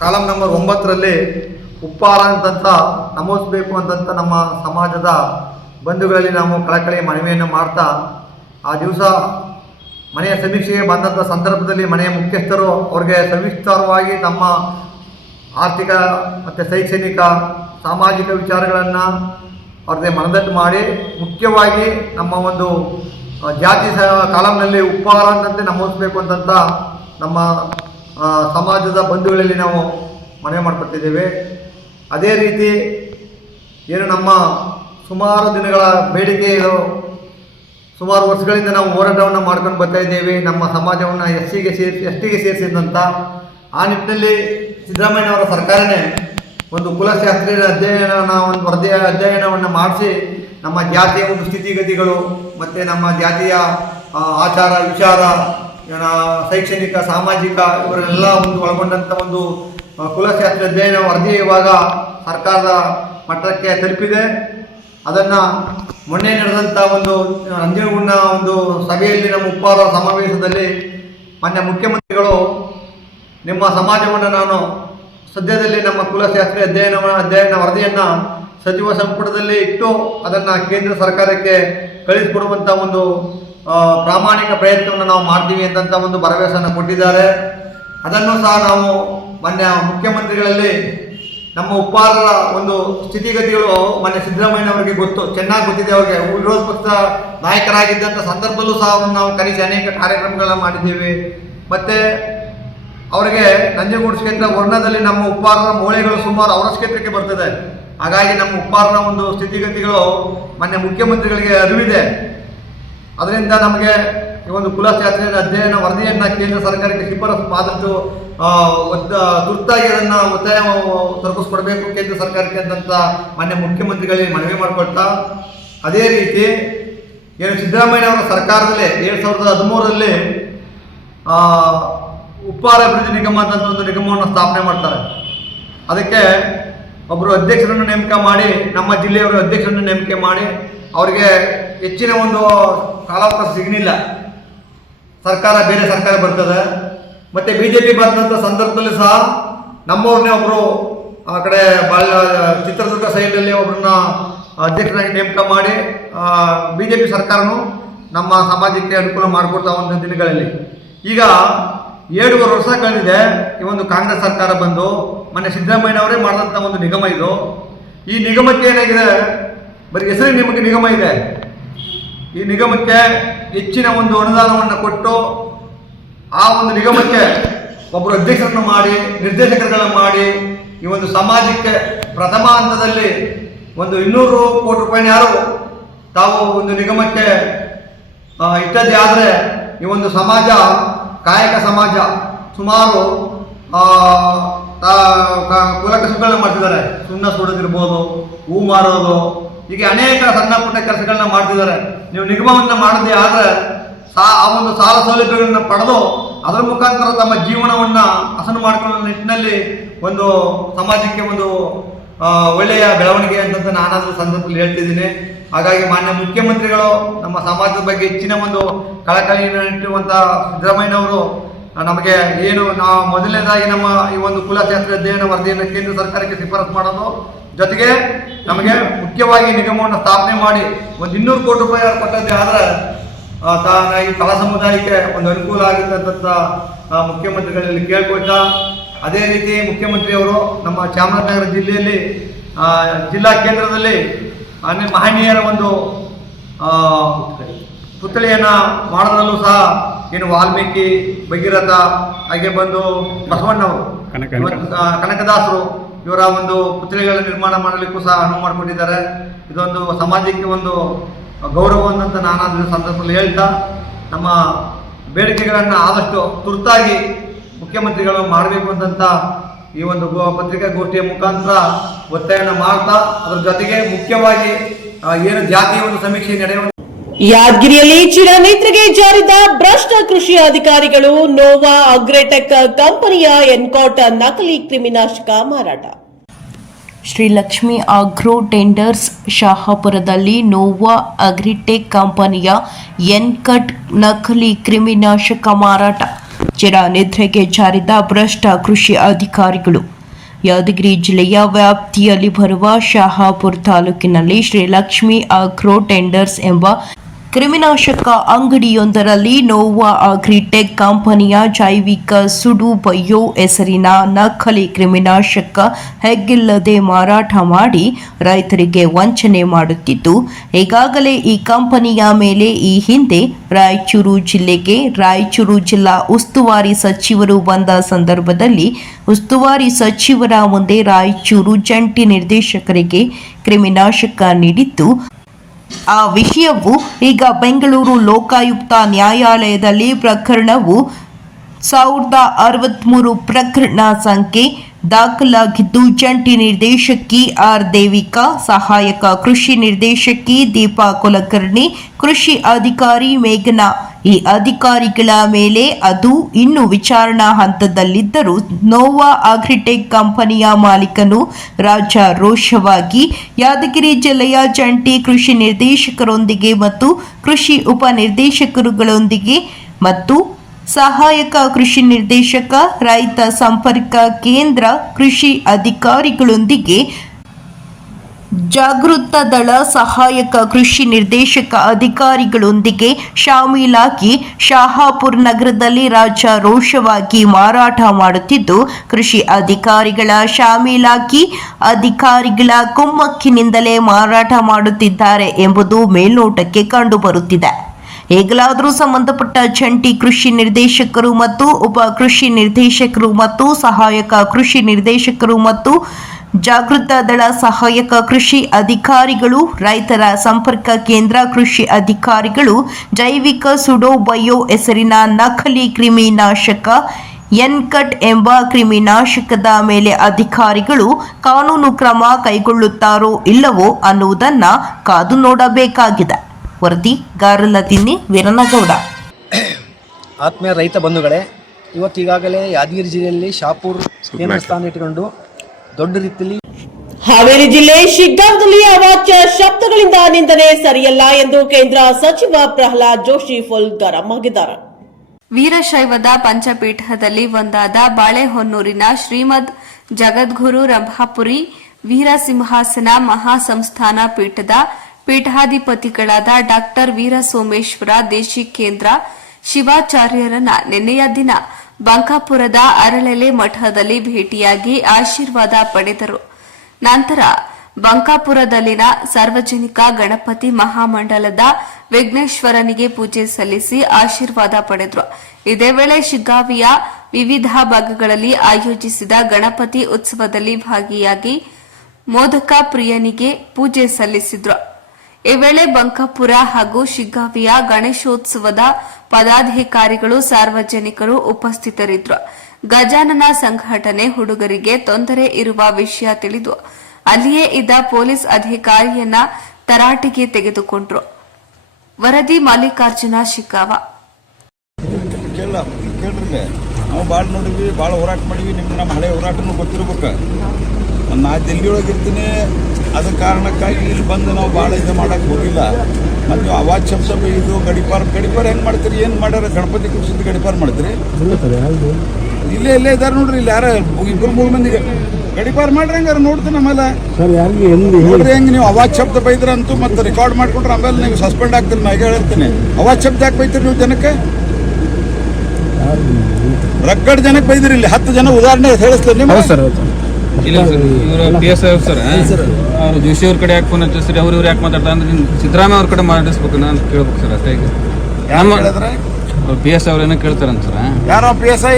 ಕಾಲಮ್ ನಂಬರ್ 9ರಲ್ಲಿ ಉಪ್ಪಾರ ಅಂತಂತ ನಮೂದಿಸಬೇಕು ಅಂತಂತ ನಮ್ಮ ಸಮಾಜದ ಬಂಧುಗಳಲ್ಲಿ ನಾವು ಕಳಕಳಿ ಮನವಿಯನ್ನು ಮಾಡ್ತಾ, ಆ ದಿವಸ ಮನೆಯ ಸಮೀಕ್ಷೆಗೆ ಬಂದಂಥ ಸಂದರ್ಭದಲ್ಲಿ ಮನೆಯ ಮುಖ್ಯಸ್ಥರು ಅವ್ರಿಗೆ ಸವಿಸ್ತಾರವಾಗಿ ನಮ್ಮ ಆರ್ಥಿಕ ಮತ್ತು ಶೈಕ್ಷಣಿಕ ಸಾಮಾಜಿಕ ವಿಚಾರಗಳನ್ನು ಅವ್ರಿಗೆ ಮನದಟ್ಟು ಮಾಡಿ, ಮುಖ್ಯವಾಗಿ ನಮ್ಮ ಒಂದು ಜಾತಿ ಕಾಲಂನಲ್ಲಿ ಉಪ್ಪಾರ ಅಂತಂತೆ ನಮೂದಿಸಬೇಕು ಅಂತಂತ ನಮ್ಮ ಸಮಾಜದ ಬಂಧುಗಳಲ್ಲಿ ನಾವು ಮನವಿ ಮಾಡ್ಕೊತಿದ್ದೇವೆ. ಅದೇ ರೀತಿ ಏನು ನಮ್ಮ ಸುಮಾರು ದಿನಗಳ ಬೇಡಿಕೆ, ಸುಮಾರು ವರ್ಷಗಳಿಂದ ನಾವು ಹೋರಾಟವನ್ನು ಮಾಡ್ಕೊಂಡು ಬರ್ತಾ ಇದ್ದೇವೆ, ನಮ್ಮ ಸಮಾಜವನ್ನು ಎಸ್ಟಿಗೆ ಸೇರಿಸಿದಂಥ ಆ ನಿಟ್ಟಿನಲ್ಲಿ ಸಿದ್ದರಾಮಯ್ಯನವರ ಸರ್ಕಾರನೇ ಒಂದು ಕುಲಶಾಸ್ತ್ರೀಯ ಒಂದು ವರದಿಯ ಅಧ್ಯಯನವನ್ನು ಮಾಡಿಸಿ ನಮ್ಮ ಜಾತಿಯ ಒಂದು ಸ್ಥಿತಿಗತಿಗಳು ಮತ್ತು ನಮ್ಮ ಜಾತಿಯ ಆಚಾರ ವಿಚಾರ, ಶೈಕ್ಷಣಿಕ ಸಾಮಾಜಿಕ ಇವರೆಲ್ಲ ಒಂದು ಒಳಗೊಂಡಂಥ ಒಂದು ಕುಲಶಾಸ್ತ್ರೀಯ ಅಧ್ಯಯನ ವರದಿ ಇವಾಗ ಸರ್ಕಾರದ ಮಟ್ಟಕ್ಕೆ ತಲುಪಿದೆ. ಅದನ್ನು ಮೊನ್ನೆ ನಡೆದಂಥ ಒಂದು ನಂಜನಗೂಡಿನ ಒಂದು ಸಭೆಯಲ್ಲಿ ನಮ್ಮ ಉಪ್ಪಾರ ಸಮಾವೇಶದಲ್ಲಿ ಮಾನ್ಯ ಮುಖ್ಯಮಂತ್ರಿಗಳು ನಿಮ್ಮ ಸಮಾಜವನ್ನು ನಾನು ಸದ್ಯದಲ್ಲಿ ನಮ್ಮ ಕುಲಶಾಸ್ತ್ರೀಯ ಅಧ್ಯಯನ ವರದಿಯನ್ನು ಸಚಿವ ಸಂಪುಟದಲ್ಲಿ ಇಟ್ಟು ಅದನ್ನು ಕೇಂದ್ರ ಸರ್ಕಾರಕ್ಕೆ ಕಳಿಸಿಕೊಡುವಂಥ ಒಂದು ಪ್ರಾಮಾಣಿಕ ಪ್ರಯತ್ನವನ್ನು ನಾವು ಮಾಡ್ತೀವಿ ಅಂತಂತ ಒಂದು ಭರವಸೆಯನ್ನು ಕೊಟ್ಟಿದ್ದಾರೆ. ಅದನ್ನು ಸಹ ನಾವು ಮಾನ್ಯ ಮುಖ್ಯಮಂತ್ರಿಗಳಲ್ಲಿ ನಮ್ಮ ಉಪ್ಪಾರರ ಒಂದು ಸ್ಥಿತಿಗತಿಗಳು ಮಾನ್ಯ ಸಿದ್ದರಾಮಯ್ಯನವರಿಗೆ ಚೆನ್ನಾಗಿ ಗೊತ್ತಿದೆ. ಅವರಿಗೆ ವಿರೋಧ ಪಕ್ಷ ನಾಯಕರಾಗಿದ್ದಂಥ ಸಂದರ್ಭದಲ್ಲೂ ಸಹ ನಾವು ಕರೆಸಿ ಅನೇಕ ಕಾರ್ಯಕ್ರಮಗಳನ್ನು ಮಾಡಿದ್ದೇವೆ. ಮತ್ತು ಅವರಿಗೆ ನಂಜನಗೂಡು ಕ್ಷೇತ್ರ ವರ್ಣದಲ್ಲಿ ನಮ್ಮ ಉಪ್ಪಾರರ ಮೂಳೆಗಳು ಸುಮಾರು ಅವರ ಕ್ಷೇತ್ರಕ್ಕೆ ಬರ್ತದೆ. ಹಾಗಾಗಿ ನಮ್ಮ ಉಪ್ಪಾರನ ಒಂದು ಸ್ಥಿತಿಗತಿಗಳು ಮಾನ್ಯ ಮುಖ್ಯಮಂತ್ರಿಗಳಿಗೆ ಅರಿವಿದೆ. ಅದರಿಂದ ನಮಗೆ ಈ ಒಂದು ಕುಲಶಾಸ್ತ್ರೀಯ ಅಧ್ಯಯನ ವರದಿಯನ್ನು ಕೇಂದ್ರ ಸರ್ಕಾರಕ್ಕೆ ಶಿಫಾರಸು ಆದಷ್ಟು ತುರ್ತಾಗಿ ಅದನ್ನು ಒತ್ತಾಯ ತಲುಪಿಸ್ಕೊಡ್ಬೇಕು ಕೇಂದ್ರ ಸರ್ಕಾರಕ್ಕೆ ಅಂತಂತ ಮಾನ್ಯ ಮುಖ್ಯಮಂತ್ರಿಗಳಿಗೆ ಮನವಿ ಮಾಡಿಕೊಳ್ತಾ, ಅದೇ ರೀತಿ ಏನು ಸಿದ್ದರಾಮಯ್ಯನವರ ಸರ್ಕಾರದಲ್ಲಿ 2013ರಲ್ಲಿ ಉಪ್ಪಾರ ಅಭಿವೃದ್ಧಿ ನಿಗಮ ಅಂತ ಒಂದು ನಿಗಮವನ್ನು ಸ್ಥಾಪನೆ ಮಾಡ್ತಾರೆ. ಅದಕ್ಕೆ ಒಬ್ಬರು ಅಧ್ಯಕ್ಷರನ್ನು ನೇಮಕ ಮಾಡಿ, ನಮ್ಮ ಜಿಲ್ಲೆಯವರು ಅಧ್ಯಕ್ಷರನ್ನು ನೇಮಕ ಮಾಡಿ, ಅವರಿಗೆ ಹೆಚ್ಚಿನ ಒಂದು ಕಾಲಾವಕಾಶ ಸಿಗಲಿಲ್ಲ. ಬೇರೆ ಸರ್ಕಾರ ಬರ್ತದೆ. ಮತ್ತು BJP ಬಂದಂಥ ಸಂದರ್ಭದಲ್ಲಿ ಸಹ ನಮ್ಮವ್ರನ್ನೇ ಒಬ್ಬರು ಆ ಕಡೆ ಚಿತ್ರದುರ್ಗ ಸೈಡಲ್ಲಿ ಒಬ್ಬರನ್ನ ಅಧ್ಯಕ್ಷರಾಗಿ ನೇಮಕ ಮಾಡಿ BJP ಸರ್ಕಾರನು ನಮ್ಮ ಸಮಾಜಕ್ಕೆ ಅನುಕೂಲ ಮಾಡಿಕೊಡ್ತಾ ಒಂದು ದಿನಗಳಲ್ಲಿ. ಈಗ 7 ವರ್ಷ ಕಳೆದಿದೆ ಈ ಒಂದು ಕಾಂಗ್ರೆಸ್ ಸರ್ಕಾರ ಬಂದು. ಮೊನ್ನೆ ಸಿದ್ದರಾಮಯ್ಯನವರೇ ಮಾಡಿದಂಥ ಒಂದು ನಿಗಮ ಇದು. ಈ ನಿಗಮಕ್ಕೆ ಏನಾಗಿದೆ, ಬರೀ ಹೆಸರಿಗೆ ನಿಗಮ ಇದೆ. ಈ ನಿಗಮಕ್ಕೆ ಹೆಚ್ಚಿನ ಒಂದು ಅನುದಾನವನ್ನು ಕೊಟ್ಟು ಆ ಒಂದು ನಿಗಮಕ್ಕೆ ಒಬ್ಬರು ಅಧ್ಯಕ್ಷರನ್ನು ಮಾಡಿ, ನಿರ್ದೇಶಕರುಗಳನ್ನು ಮಾಡಿ, ಈ ಒಂದು ಸಮಾಜಕ್ಕೆ ಪ್ರಥಮ ಹಂತದಲ್ಲಿ ಒಂದು 200 ಕೋಟಿ ರೂಪಾಯಿನಾರು ತಾವು ಒಂದು ನಿಗಮಕ್ಕೆ ಇಟ್ಟದ್ದೇ ಆದರೆ, ಈ ಒಂದು ಸಮಾಜ ಕಾಯಕ ಸಮಾಜ ಸುಮಾರು ಕುಲಕಸಬುಗಳನ್ನ ಮಾಡ್ತಿದ್ದಾರೆ. ಸುಣ್ಣ ಸುಡೋದಿರ್ಬೋದು, ಹೂ ಮಾರೋದು, ಹೀಗೆ ಅನೇಕ ಸಣ್ಣ ಪುಟ್ಟ ಕೆಲಸಗಳನ್ನ ಮಾಡ್ತಿದ್ದಾರೆ. ನೀವು ನಿಗಮವನ್ನು ಮಾಡದೇ ಆದರೆ ಆ ಒಂದು ಸಾಲ ಸೌಲಭ್ಯಗಳನ್ನು ಪಡೆದು ಅದರ ಮುಖಾಂತರ ತಮ್ಮ ಜೀವನವನ್ನು ಹಸನು ಮಾಡಿಕೊಳ್ಳೋ ನಿಟ್ಟಿನಲ್ಲಿ ಒಂದು ಸಮಾಜಕ್ಕೆ ಒಂದು ಒಳ್ಳೆಯ ಬೆಳವಣಿಗೆ ಅಂತಂತ ನಾನಾದರೂ ಸಂದರ್ಭದಲ್ಲಿ ಹೇಳ್ತಿದ್ದೀನಿ. ಹಾಗಾಗಿ ಮಾನ್ಯ ಮುಖ್ಯಮಂತ್ರಿಗಳು ನಮ್ಮ ಸಮಾಜದ ಬಗ್ಗೆ ಹೆಚ್ಚಿನ ಒಂದು ಕಳಕಳಿಯನ್ನು ಇಟ್ಟಿರುವಂಥ ಸಿದ್ದರಾಮಯ್ಯನವರು ನಮಗೆ ಏನು ನಾವು ಮೊದಲನೇದಾಗಿ ನಮ್ಮ ಈ ಒಂದು ಕುಲಶಾಸ್ತ್ರೀಯ ಅಧ್ಯಯನ ವರದಿಯನ್ನು ಕೇಂದ್ರ ಸರ್ಕಾರಕ್ಕೆ ಶಿಫಾರಸು ಮಾಡೋದು, ಜೊತೆಗೆ ನಮಗೆ ಮುಖ್ಯವಾಗಿ ನಿಗಮವನ್ನು ಸ್ಥಾಪನೆ ಮಾಡಿ ಒಂದು 200 ಕೋಟಿ ರೂಪಾಯಿ ಕೊಟ್ಟದ್ದೇ ಆದರೆ ಈ ಕಲಾ ಸಮುದಾಯಕ್ಕೆ ಒಂದು ಅನುಕೂಲ ಆಗುತ್ತೆ ಅಂತ ಮುಖ್ಯಮಂತ್ರಿಗಳಲ್ಲಿ ಕೇಳ್ಕೊಳ್ತಾ, ಅದೇ ರೀತಿ ಮುಖ್ಯಮಂತ್ರಿಯವರು ನಮ್ಮ ಚಾಮರಾಜನಗರ ಜಿಲ್ಲೆಯಲ್ಲಿ ಜಿಲ್ಲಾ ಕೇಂದ್ರದಲ್ಲಿ ಮಹನೀಯರ ಒಂದು ಪುತ್ಥಳಿಯನ್ನು ಮಾಡೋದ್ರಲ್ಲೂ ಸಹ ಏನು ವಾಲ್ಮೀಕಿ, ಭಗೀರಥ, ಹಾಗೆ ಬಂದು ಬಸವಣ್ಣವರು ಕನಕದಾಸರು ಇವರ ಒಂದು ಪುತ್ಥಳಿಗಳ ನಿರ್ಮಾಣ ಮಾಡಲಿಕ್ಕೂ ಸಹ ಅನುವು ಮಾಡಿಕೊಂಡಿದ್ದಾರೆ. ಇದೊಂದು ಸಮಾಜಕ್ಕೆ ಒಂದು ಗೌರವವಂತ ನಾನು ಅದರ ಸಂದರ್ಭದಲ್ಲಿ ಹೇಳ್ತಾ ನಮ್ಮ ಬೇಡಿಕೆಗಳನ್ನು ಆದಷ್ಟು ತುರ್ತಾಗಿ ಮುಖ್ಯಮಂತ್ರಿಗಳು ಮಾಡಬೇಕು ಅಂತಂತ ಈ ಒಂದು ಪತ್ರಿಕಾಗೋಷ್ಠಿಯ ಮುಖಾಂತರ ಒತ್ತಾಯನ ಮಾಡ್ತಾ ಅದರ ಜೊತೆಗೆ ಮುಖ್ಯವಾಗಿ ಏನು ಜಾತಿಯ ಒಂದು ಸಮೀಕ್ಷೆ ನಡೆಯುವ ಯಾದಗಿರಿಯಲ್ಲಿ ಚಿರನೇತ್ರಿಗೆ ಜಾರಿದ ಭ್ರಷ್ಟ ಕೃಷಿ ಅಧಿಕಾರಿಗಳು ನೋವಾ ಅಗ್ರೆಟೆಕ್ ಕಂಪನಿಯ ಎನ್ಕಾಟ್ ನಕಲಿ ಕ್ರಿಮಿನಾಶಕ ಮಾರಾಟ. ಶ್ರೀ ಲಕ್ಷ್ಮಿ ಆಗ್ರೋ ಟೆಂಡರ್ಸ್ ಶಹಾಪುರದಲ್ಲಿ ನೋವಾ ಅಗ್ರಿಟೆಕ್ ಕಂಪನಿಯ ಎನ್ಕಟ್ ನಕಲಿ ಕ್ರಿಮಿನಾಶಕ ಮಾರಾಟ. ಚಿರನಿದ್ರೆಗೆ ಜಾರಿದ ಭ್ರಷ್ಟ ಕೃಷಿ ಅಧಿಕಾರಿಗಳು. ಯಾದಗಿರಿ ಜಿಲ್ಲೆಯ ವ್ಯಾಪ್ತಿಯಲ್ಲಿ ಬರುವ ಶಹಾಪುರ ತಾಲೂಕಿನಲ್ಲಿ ಶ್ರೀ ಲಕ್ಷ್ಮಿ ಆಗ್ರೋ ಟೆಂಡರ್ಸ್ ಎಂಬ ಕ್ರಿಮಿನಾಶಕ ಅಂಗಡಿಯೊಂದರಲ್ಲಿ ನೋವಾ ಅಗ್ರಿಟೆಕ್ ಕಂಪನಿಯ ಜೈವಿಕ ಸುಡು ಬಯೋ ಹೆಸರಿನ ನಕಲಿ ಕ್ರಿಮಿನಾಶಕ ಹೆಗ್ಗಿಲ್ಲದೆ ಮಾರಾಟ ಮಾಡಿ ರೈತರಿಗೆ ವಂಚನೆ ಮಾಡುತ್ತಿದ್ದು, ಈಗಾಗಲೇ ಈ ಕಂಪನಿಯ ಮೇಲೆ ಈ ಹಿಂದೆ ರಾಯಚೂರು ಜಿಲ್ಲೆಗೆ ರಾಯಚೂರು ಜಿಲ್ಲಾ ಉಸ್ತುವಾರಿ ಸಚಿವರು ಬಂದ ಸಂದರ್ಭದಲ್ಲಿ ಉಸ್ತುವಾರಿ ಸಚಿವರ ಮುಂದೆ ರಾಯಚೂರು ಜಂಟಿ ನಿರ್ದೇಶಕರಿಗೆ ಕ್ರಿಮಿನಾಶಕ ನೀಡಿದ್ದು, ಆ ವಿಷಯವು ಈಗ ಬೆಂಗಳೂರು ಲೋಕಾಯುಕ್ತ ನ್ಯಾಯಾಲಯದಲ್ಲಿ ಪ್ರಕರಣವು 1063 ಪ್ರಕರಣ ಸಂಖ್ಯೆ ದಾಖಲಾಗಿದ್ದು, ಜಂಟಿ ನಿರ್ದೇಶಕಿ ಆರ್ ದೇವಿಕಾ, ಸಹಾಯಕ ಕೃಷಿ ನಿರ್ದೇಶಕಿ ದೀಪಾ ಕುಲಕರ್ಣಿ, ಕೃಷಿ ಅಧಿಕಾರಿ ಮೇಘನಾ ಈ ಅಧಿಕಾರಿಗಳ ಮೇಲೆ ಅದು ಇನ್ನೂ ವಿಚಾರಣಾ ಹಂತದಲ್ಲಿದ್ದರೂ ನೋವಾ ಅಗ್ರಿಟೆಕ್ ಕಂಪನಿಯ ಮಾಲೀಕನು ರಾಜಾರೋಷವಾಗಿ ಯಾದಗಿರಿ ಜಿಲ್ಲೆಯ ಜಂಟಿ ಕೃಷಿ ನಿರ್ದೇಶಕರೊಂದಿಗೆ ಮತ್ತು ಕೃಷಿ ಉಪನಿರ್ದೇಶಕರುಗಳೊಂದಿಗೆ ಮತ್ತು ಸಹಾಯಕ ಕೃಷಿ ನಿರ್ದೇಶಕ, ರೈತ ಸಂಪರ್ಕ ಕೇಂದ್ರ ಕೃಷಿ ಅಧಿಕಾರಿಗಳೊಂದಿಗೆ ಜಾಗೃತ ದಳ ಸಹಾಯಕ ಕೃಷಿ ನಿರ್ದೇಶಕ ಅಧಿಕಾರಿಗಳೊಂದಿಗೆ ಶಾಮೀಲಾಗಿ ಶಹಾಪುರ ನಗರದಲ್ಲಿ ರಾಜಾರೋಷವಾಗಿ ಮಾರಾಟ ಮಾಡುತ್ತಿದ್ದು, ಕೃಷಿ ಅಧಿಕಾರಿಗಳ ಶಾಮೀಲಾಗಿ ಅಧಿಕಾರಿಗಳ ಕುಮ್ಮಕ್ಕಿನಿಂದಲೇ ಮಾರಾಟ ಮಾಡುತ್ತಿದ್ದಾರೆ ಎಂಬುದು ಮೇಲ್ನೋಟಕ್ಕೆ ಕಂಡುಬರುತ್ತಿದೆ. ಈಗಲಾದರೂ ಸಂಬಂಧಪಟ್ಟ ಜಂಟಿ ಕೃಷಿ ನಿರ್ದೇಶಕರು ಮತ್ತು ಉಪ ಕೃಷಿ ನಿರ್ದೇಶಕರು ಮತ್ತು ಸಹಾಯಕ ಕೃಷಿ ನಿರ್ದೇಶಕರು ಮತ್ತು ಜಾಗೃತ ದಳ ಸಹಾಯಕ ಕೃಷಿ ಅಧಿಕಾರಿಗಳು, ರೈತರ ಸಂಪರ್ಕ ಕೇಂದ್ರ ಕೃಷಿ ಅಧಿಕಾರಿಗಳು ಜೈವಿಕ ಸುಡೋ ಬಯೋ ಹೆಸರಿನ ನಕಲಿ ಕ್ರಿಮಿನಾಶಕ ಎನ್ಕಟ್ ಎಂಬ ಕ್ರಿಮಿನಾಶಕದ ಮೇಲೆ ಅಧಿಕಾರಿಗಳು ಕಾನೂನು ಕ್ರಮ ಕೈಗೊಳ್ಳುತ್ತಾರೋ ಇಲ್ಲವೋ ಅನ್ನುವುದನ್ನ ಕಾದು ನೋಡಬೇಕಾಗಿದೆ. ವರದಿ ಗಾರಲದಿನ್ನಿ ವೀರನಗೌಡ. ಆತ್ಮೀಯ ರೈತ ಬಂಧುಗಳೇ, ಇವತ್ತೀಗಾಗಲೇ ಯಾದಗಿರಿ ಜಿಲ್ಲೆಯಲ್ಲಿ ಶಾಪುರ್ ಕೇಂದ್ರ ಸ್ಥಾನ ಇಟ್ಟುಕೊಂಡು ದೊಡ್ಡ ರೀತಿಯಲ್ಲಿ ಹಾವೇರಿ ಜಿಲ್ಲೆ ಶಿಗ್ಗಾಂವದಲ್ಲಿ ಅವಾಚ್ಯ ಶಬ್ದಗಳಿಂದ ನಿಂದನೆ ಸರಿಯಲ್ಲ ಎಂದು ಕೇಂದ್ರ ಸಚಿವ ಪ್ರಹ್ಲಾದ್ ಜೋಶಿ ಫುಲ್ ಗರಂ ಆಗಿದ್ದಾರೆ. ವೀರಶೈವದ ಪಂಚಪೀಠದಲ್ಲಿ ಒಂದಾದ ಬಾಳೆಹೊನ್ನೂರಿನ ಶ್ರೀಮದ್ ಜಗದ್ಗುರು ರಂಭಾಪುರಿ ವೀರಸಿಂಹಾಸನ ಮಹಾಸಂಸ್ಥಾನ ಪೀಠದ ಪೀಠಾಧಿಪತಿಗಳಾದ ಡಾಕ್ಟರ್ ವೀರ ಸೋಮೇಶ್ವರ ದೇಶಿಕೇಂದ್ರ ಶಿವಾಚಾರ್ಯರನ್ನ ನಿನ್ನೆಯ ದಿನ ಬಂಕಾಪುರದ ಅರಳೆಲೆ ಮಠದಲ್ಲಿ ಭೇಟಿಯಾಗಿ ಆಶೀರ್ವಾದ ಪಡೆದರು. ನಂತರ ಬಂಕಾಪುರದಲ್ಲಿನ ಸಾರ್ವಜನಿಕ ಗಣಪತಿ ಮಹಾಮಂಡಲದ ವಿಘ್ನೇಶ್ವರನಿಗೆ ಪೂಜೆ ಸಲ್ಲಿಸಿ ಆಶೀರ್ವಾದ ಪಡೆದರು. ಇದೇ ವೇಳೆ ಶಿಗ್ಗಾವಿಯ ವಿವಿಧ ಭಾಗಗಳಲ್ಲಿ ಆಯೋಜಿಸಿದ ಗಣಪತಿ ಉತ್ಸವದಲ್ಲಿ ಭಾಗಿಯಾಗಿ ಮೋದಕ ಪ್ರಿಯನಿಗೆ ಪೂಜೆ ಸಲ್ಲಿಸಿದ್ರು. ಈ ವೇಳೆ ಬಂಕಾಪುರ ಹಾಗೂ ಶಿಗ್ಗಾವಿಯ ಗಣೇಶೋತ್ಸವದ ಪದಾಧಿಕಾರಿಗಳು, ಸಾರ್ವಜನಿಕರು ಉಪಸ್ಥಿತರಿದ್ದರು. ಗಜಾನನ ಸಂಘಟನೆ ಹುಡುಗರಿಗೆ ತೊಂದರೆ ಇರುವ ವಿಷಯ ತಿಳಿದು ಅಲ್ಲಿಯೇ ಇದ್ದ ಪೊಲೀಸ್ ಅಧಿಕಾರಿಯನ್ನ ತರಾಟೆಗೆ ತೆಗೆದುಕೊಂಡ್ರು. ವರದಿ ಮಲ್ಲಿಕಾರ್ಜುನ ಶಿಗ್ಗಾವ. ನಾವು ಭಾಳ ನೋಡಿದ್ವಿ, ಭಾಳ ಹೋರಾಟ ಮಾಡಿದ್ವಿ. ನಿಮ್ಗೆ ನಮ್ಮ ಹಳೆ ಹೋರಾಟನೂ ಗೊತ್ತಿರ್ಬೇಕು. ನಾ ದಿಲ್ಲಿಯೊಳಗಿರ್ತೀನಿ, ಅದ ಕಾರಣಕ್ಕಾಗಿ ಇಲ್ಲಿ ಬಂದು ನಾವು ಭಾಳ ಇದು ಮಾಡೋಕ್ಕೆ ಹೋಗಿಲ್ಲ. ಮತ್ತು ಅವಾಜ್ ಶಬ್ದ ಇದು ಗಡಿಪಾರ್ ಹೆಂಗೆ ಮಾಡ್ತೀರಿ? ಏನು ಮಾಡ್ಯಾರ? ಗಣಪತಿ ಕುರಿಸಿದ್ದು ಗಡಿಪಾರ್ ಮಾಡ್ತೀರಿ? ಇಲ್ಲೇ ಇದ್ದಾರೆ ನೋಡ್ರಿ, ಇಲ್ಲಿ ಯಾರ 2-3 ಮಂದಿಗೆ ಗಡಿಪಾರ್ ಮಾಡ್ರಿ. ಹಂಗಾರೆ ನೋಡ್ತೀನಿ ಆಮೇಲೆ ನೋಡ್ರಿ ಹೆಂಗೆ ನೀವು ಅವಾಜ್ ಶಬ್ದ ಬೈದ್ರಂತೂ ಮತ್ತೆ ರೆಕಾರ್ಡ್ ಮಾಡ್ಕೊಂಡ್ರೆ ಆಮೇಲೆ ನೀವು ಸಸ್ಪೆಂಡ್ ಆಗ್ತೀರಿ. ನಾ ಈಗ ಹೇಳ್ತೀನಿ, ಅವಾಜ್ ಶಬ್ದ ಯಾಕೆ ಬೈತೀರಿ ನೀವು ಜನಕ್ಕೆ? ರಗಡ್ ಜನಕ್ಕೆ ಬೈದಿರಿ. ಇಲ್ಲಿ 10 ಜನ ಉದಾಹರಣೆ ಹೇಳಿಸ್ತೀನಿ. ಇಲ್ಲ ಸರ್, ಇವರು PS ಸರ್, ಅವ್ರು ಜೋಶಿ ಅವ್ರ ಕಡೆ ಯಾಕೆ ಫೋನ್ ಹಚ್ಚಿಸ್ರಿ, ಅವ್ರು ಇವ್ರು ಯಾಕೆ ಮಾತಾಡ್ತಾ ಅಂದ್ರೆ ಸಿದ್ದರಾಮಯ್ಯ ಅವ್ರ ಕಡೆ ಮಾತಾಡಿಸ್ಬೇಕು ನಾನು ಕೇಳ್ಬೇಕು ಸರ್ ಅಷ್ಟೇ. ಈಗ PS ಅವ್ರು ಏನೋ ಕೇಳ್ತಾರಂತ ಸರ್. ಯಾರೋ PSI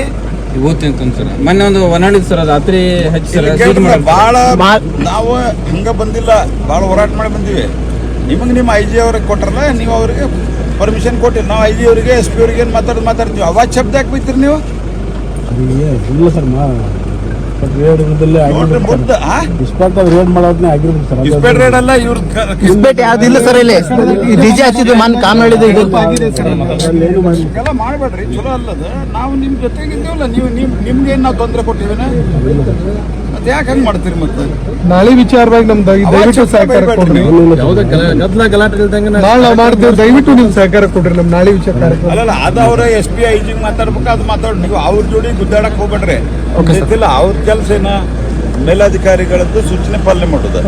ಇವತ್ತು ಸರ್ ಮೊನ್ನೆ ಒಂದು ಒನಾಡಿದ್ ಸರ್ ರಾತ್ರಿ ಹಚ್ಚಿ ಸರ್ ಭಾಳ ನಾವು ಹಂಗ ಬಂದಿಲ್ಲ, ಭಾಳ ಹೋರಾಟ ಮಾಡಿ ಬಂದೀವಿ. ನಿಮಗೆ ನಿಮ್ಮ IG ಅವ್ರಿಗೆ ಕೊಟ್ರಲ್ಲ, ನೀವು ಅವ್ರಿಗೆ ಪರ್ಮಿಷನ್ ಕೊಟ್ಟಿಲ್ಲ. ನಾವು IG ಅವರಿಗೆ SP ಅವ್ರಿಗೆ ಏನು ಮಾತಾಡ್ತೀವಿ, ಅವಾಜ್ ಶಬ್ದ ಯಾಕೆ ಬೈತೀರಿ ನೀವು? ಇಸ್ಪೇಟ್ ರೇಡ್ ಅಲ್ಲ, ಇವ್ರ ಯಾವ್ದಿಲ್ಲ ಸರ್ ಇಲ್ಲಿ ಡಿಜೆ ಹಚ್ಚಿದ್ದು ಮನ್ ಕಾಮ್ ಹೇಳಿದ್ದು ಎಲ್ಲ ಮಾಡಬೇಡ್ರಿ, ಚಲೋ ಅಲ್ಲದ. ನಾವು ನಿಮ್ಮ ಜೊತೆಗಿದ್ದೇವಲ್ಲ, ನಿಮ್ಗೆ ನಾವು ತೊಂದರೆ ಕೊಟ್ಟಿವೇನ? ಮತ್ತೆ ಯಾಕೆ ಹಂಗೆ ಮಾಡ್ತೀರಿ? ಮತ್ತೆ ನಾಳೆ ವಿಚಾರವಾಗಿ ನಮ್ದು ದಯವಿಟ್ಟು ಸಹಕಾರ ಕೊಡ್ರಿ. ದಯವಿಟ್ಟು ನೀವು ಸಹಕಾರ ಕೊಡ್ರಿ ನಮ್ ನಾಳೆ ವಿಚಾರ. ಅಲ್ಲಲ್ಲ, ಅದು ಅವ್ರ SP IG ಮಾತಾಡ್ಬೇಕು, ಅದು ಮಾತಾಡ್. ನೀವು ಅವ್ರ ಜೋಡಿ ಗುದ್ದಾಡಕ್ ಹೋಗ್ಬೇಡ್ರಿ. ಗೊತ್ತಿಲ್ಲ ಅವ್ರ ಕೆಲಸ ಏನ, ಮೇಲಾಧಿಕಾರಿಗಳದ್ದು ಸೂಚನೆ ಪಾಲನೆ ಮಾಡೋದು.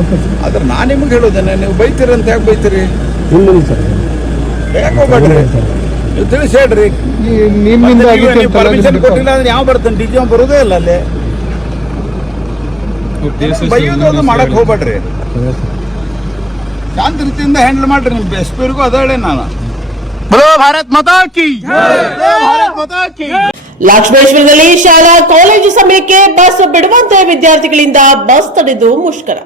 ಆದ್ರೆ ನಾನು ನಿಮ್ಗೆ ಹೇಳೋದೇನೆ, ನೀವು ಬೈತೀರಿ ಅಂತ ಯಾಕೆ ಬೈತೀರಿ? ಯಾಕೆ ಹೋಗ್ಬೇಡ್ರಿ, ನೀವು ತಿಳಿಸಿ ಹೇಳ್ರಿ. ಪರ್ಮಿಷನ್ ಕೊಟ್ಟಿಲ್ಲ ಅಂದ್ರೆ ಯಾವ ಬರ್ತಾನೆ? DJ ಬರೋದೇ ಇಲ್ಲ ಅಲ್ಲಿ. ಬೈಯೋದು ಅದು ಮಾಡಕ್ ಹೋಗ್ಬೇಡ್ರಿ, ಶಾಂತ ರೀತಿಯಿಂದ ಹ್ಯಾಂಡಲ್ ಮಾಡ್ರಿ. ನಿಮ್ SP ಅವ್ರಿಗೂ ಅದ ಹೇಳಿ ನಾನು. ಭಾರತ್ ಮಾತಾ ಕಿ ಲಕ್ಷ್ಮೇಶ್ವರದಲ್ಲಿ ಶಾಲಾ ಕಾಲೇಜು ಸಮಯಕ್ಕೆ ಬಸ್ ಬಿಡುವಂತೆ ವಿದ್ಯಾರ್ಥಿಗಳಿಂದ ಬಸ್ ತಡೆದು ಮುಷ್ಕರ.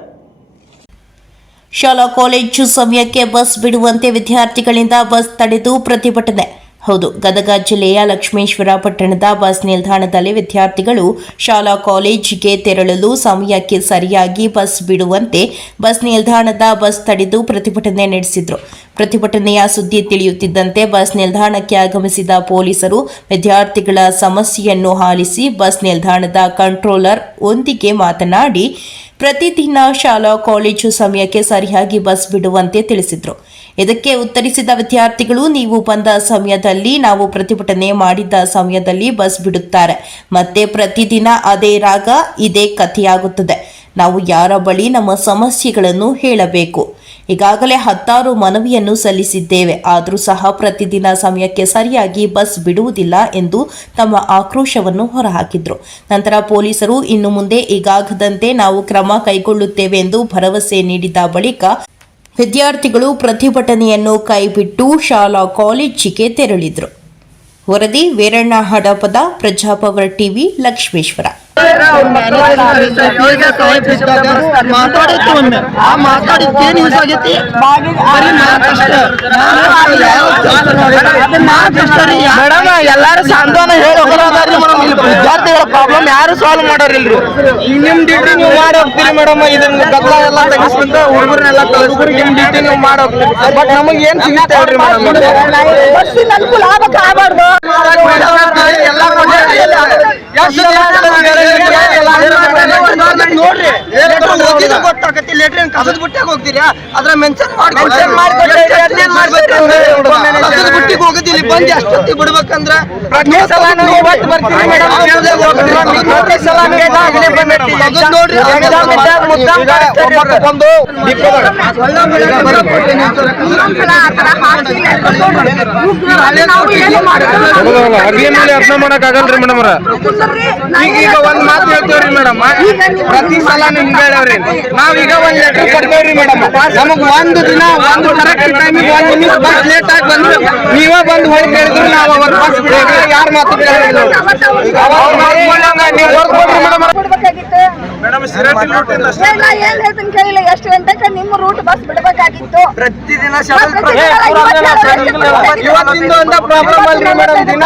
ಶಾಲಾ ಕಾಲೇಜು ಸಮಯಕ್ಕೆ ಬಸ್ ಬಿಡುವಂತೆ ವಿದ್ಯಾರ್ಥಿಗಳಿಂದ ಬಸ್ ತಡೆದು ಪ್ರತಿಭಟನೆ. ಹೌದು, ಗದಗ ಜಿಲ್ಲೆಯ ಲಕ್ಷ್ಮೇಶ್ವರ ಪಟ್ಟಣದ ಬಸ್ ನಿಲ್ದಾಣದಲ್ಲಿ ವಿದ್ಯಾರ್ಥಿಗಳು ಶಾಲಾ ಕಾಲೇಜಿಗೆ ತೆರಳಲು ಸಮಯಕ್ಕೆ ಸರಿಯಾಗಿ ಬಸ್ ಬಿಡುವಂತೆ ಬಸ್ ನಿಲ್ದಾಣದ ಬಸ್ ತಡೆದು ಪ್ರತಿಭಟನೆ ನಡೆಸಿದರು. ಪ್ರತಿಭಟನೆಯ ಸುದ್ದಿ ತಿಳಿಯುತ್ತಿದ್ದಂತೆ ಬಸ್ ನಿಲ್ದಾಣಕ್ಕೆ ಆಗಮಿಸಿದ ಪೊಲೀಸರು ವಿದ್ಯಾರ್ಥಿಗಳ ಸಮಸ್ಯೆಯನ್ನು ಆಲಿಸಿ ಬಸ್ ನಿಲ್ದಾಣದ ಕಂಟ್ರೋಲರ್ ಒಂದಿಗೆ ಮಾತನಾಡಿ ಪ್ರತಿದಿನ ಶಾಲಾ ಕಾಲೇಜು ಸಮಯಕ್ಕೆ ಸರಿಯಾಗಿ ಬಸ್ ಬಿಡುವಂತೆ ತಿಳಿಸಿದರು. ಇದಕ್ಕೆ ಉತ್ತರಿಸಿದ ವಿದ್ಯಾರ್ಥಿಗಳು, ನೀವು ಬಂದ ಸಮಯದಲ್ಲಿ, ನಾವು ಪ್ರತಿಭಟನೆ ಮಾಡಿದ್ದ ಸಮಯದಲ್ಲಿ ಬಸ್ ಬಿಡುತ್ತಾರೆ, ಮತ್ತೆ ಪ್ರತಿದಿನ ಅದೇ ರಾಗ, ಇದೇ ಕಥೆಯಾಗುತ್ತದೆ. ನಾವು ಯಾರ ಬಳಿ ನಮ್ಮ ಸಮಸ್ಯೆಗಳನ್ನು ಹೇಳಬೇಕು? ಈಗಾಗಲೇ 10 ಮನವಿಯನ್ನು ಸಲ್ಲಿಸಿದ್ದೇವೆ, ಆದರೂ ಸಹ ಪ್ರತಿದಿನ ಸಮಯಕ್ಕೆ ಸರಿಯಾಗಿ ಬಸ್ ಬಿಡುವುದಿಲ್ಲ ಎಂದು ತಮ್ಮ ಆಕ್ರೋಶವನ್ನು ಹೊರಹಾಕಿದ್ರು. ನಂತರ ಪೊಲೀಸರು ಇನ್ನು ಮುಂದೆ ಹೀಗಾಗದಂತೆ ನಾವು ಕ್ರಮ ಕೈಗೊಳ್ಳುತ್ತೇವೆ ಎಂದು ಭರವಸೆ ನೀಡಿದ ಬಳಿಕ ವಿದ್ಯಾರ್ಥಿಗಳು ಪ್ರತಿಭಟನೆಯನ್ನು ಕೈಬಿಟ್ಟು ಶಾಲಾ ಕಾಲೇಜಿಗೆ ತೆರಳಿದರು. ವರದಿ ವೀರಣ್ಣ ಹಡಪದ, ಪ್ರಜಾಪವರ್ ಟಿವಿ, ಲಕ್ಷ್ಮೇಶ್ವರ. ಎಲ್ಲಾರು ಸಾಂತ್ವನ ಹೇಳಿ ವಿದ್ಯಾರ್ಥಿಗಳ ಪ್ರಾಬ್ಲಮ್ ಯಾರು ಸಾಲ್ವ್ ಮಾಡೋರಿಲ್ರಿ. ನಿಮ್ ಡ್ಯೂಟಿ ನೀವು ಮಾಡಿ ಹೋಗ್ತೀರಿ ಮೇಡಮ್. ಇದನ್ನ ಗದ್ದಲ ಎಲ್ಲ ತೆಗಿಸ್ಬಿಟ್ಟು ಹುಡುಗರನ್ನೆಲ್ಲ ಕಳಿಸ್ಬಿಟ್ಟು ನಿಮ್ ಡ್ಯೂಟಿ ನೀವು ಮಾಡಿ ಹೋಗ್ತೀರಿ. ಬಟ್ ನಮಗೆ ಏನ್ ಸಿಗುತ್ತೆ ಹೇಳ್ರಿ ಮೇಡಮ್? ನೋಡ್ರಿ ಗೊತ್ತಾಗತ್ತೆ. ಲೆಟರ್ ಕಸದ ಬುಟ್ಟಿಗೆ ಹೋಗ್ತೀರಾ, ಅದ್ರ ಮೆನ್ಷನ್ ಬುಟ್ಟಿಗೆ ಹೋಗೋದಿಲ್ಲ. ಬಂದು ಎಷ್ಟೊತ್ತಿ ಬಿಡ್ಬೇಕಂದ್ರ ಅರ್ಥ ಮಾಡಕ್ ಆಗಲ್ರಿ ಮೇಡಮ್ ಅವ್ರ. ಈಗ ಒಂದ್ ಮಾತು ಹೇಳ್ತೇವ್ರಿ ಮೇಡಮ್, ಪ್ರತಿ ಸಲ ನಿಮ್ಗೆ ಹೇಳವ್ರಿ. ನಾವೀಗ ಒಂದ್ ಲೆಟರ್ ಕೊಡ್ತೇವ್ರಿ ಮೇಡಮ್. ನಮಗ್ ಒಂದು ದಿನ ಒಂದು ಕರೆಕ್ಟ್ ಟೈಮಿಗೆ 1 ನಿಮಿಷ ಬಸ್ ಲೇಟ್ ಆಗಿ ಬಂದ್ರು ನೀವೇ ಬಂದು ಹೊಳಿ ಕೇಳಿದ್ರು ನಾವು ಅವ್ರ ಬಸ್ ಬಿಡೋದು ಯಾರು ಮಾತು ಕೇಳಿಲ್ಲ. ನೀವು ಹೊರಡ್ಕೊಡ್ರಿ ಮೇಡಮ್. ಕೇಳಿಲ್ಲ, ಎಷ್ಟು ಗಂಟೆಗೆ ನಿಮ್ಮ ರೂಟ್ ಬಸ್ ಬಿಡಬೇಕಾಗಿತ್ತು? ಪ್ರತಿದಿನ ಇವತ್ತಿಂದ ಒಂದು ಪ್ರಾಬ್ಲಮ್ ಅಲ್ರಿ ಮೇಡಮ್. ದಿನ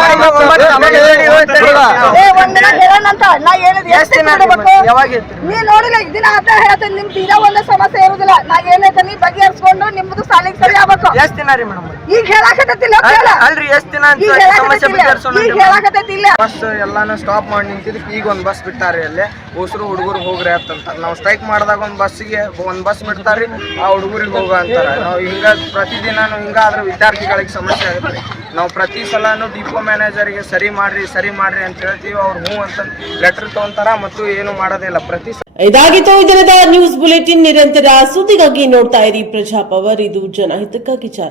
ಒಂದಿನ ಹೇಳೋಣಂತ ನಾ ಹೇಳಿದ್ ಎಷ್ಟು ಬಿಡಬೇಕು? ನೀ ನೋಡಿಲ್ಲ, ದಿನ ಅಂತ ಹೇಳ್ತೀನಿ. ನಿಮ್ದು ಇರೋ ಒಂದೇ ಸಮಸ್ಯೆ ಇರುದಿಲ್ಲ. ನಾ ಏನೈತೆ ನೀ ಬಗೆಹರಿಸ್ಕೊಂಡು ನಿಮ್ದು ಸಾಲಿಗೆ ಸರಿ ಆಗ್ಬೇಕು. ಎಷ್ಟ್ ದಿನ ರೀ ಮೇಡಮ್? ಈಗ ಹೇಳಾಕತ್ತಿಲ್ಲ ಅಲ್ರಿ, ಎಷ್ಟ್ ದಿನ ಅಂತ ಸಮಸ್ಯೆ ಹೇಳಾಕತ್ತಿಲ್ಲ. ಬಸ್ ಎಲ್ಲಾನು ಸ್ಟಾಪ್ ಮಾಡಿ ನಿಂತಿದ್ದಕ್ಕೆ ಈಗ ಒಂದ್ ಬಸ್ ಬಿಟ್ಟಾರಿ. ಅಲ್ಲೇ ಉಸಿರು ಹುಡುಗರು ಹೋಗ್ರಿ ಅಂತಂತ. ನಾವು ಸ್ಟ್ರೈಕ್ ಮಾಡಿದಾಗ ಒಂದ್ ಬಸ್ ಬಿಡ್ತಾರ್ರಿ, ಆ ಹುಡುಗರಿಗೆ ಹೋಗ ಅಂತಾರ. ನಾವು ಹಿಂಗ ಪ್ರತಿದಿನ ಹಿಂಗಾದ್ರೆ ವಿದ್ಯಾರ್ಥಿಗಳಿಗೆ ಸಮಸ್ಯೆ ಆಗುತ್ತೆ. ನಾವು ಪ್ರತಿ ಸಲಾನು ಡಿಪೋ ಮ್ಯಾನೇಜರ್ಗೆ ಸರಿ ಮಾಡ್ರಿ ಅಂತ ಹೇಳ್ತೀವಿ. ಅವ್ರು ಹ್ಞೂ ಅಂತ ಲೆಟರ್ ತಗೊಂತಾರ ಮತ್ತು ಏನು ಮಾಡೋದಿಲ್ಲ. ಇದಾಗಿತ್ತು ಈ ದಿನದ ನ್ಯೂಸ್ ಬುಲೆಟಿನ್. ನಿರಂತರ ಸುದ್ದಿಗಾಗಿ ನೋಡ್ತಾ ಇರಿ ಪ್ರಜಾಪವರ್. ಇದು ಜನಹಿತಕ್ಕಾಗಿ.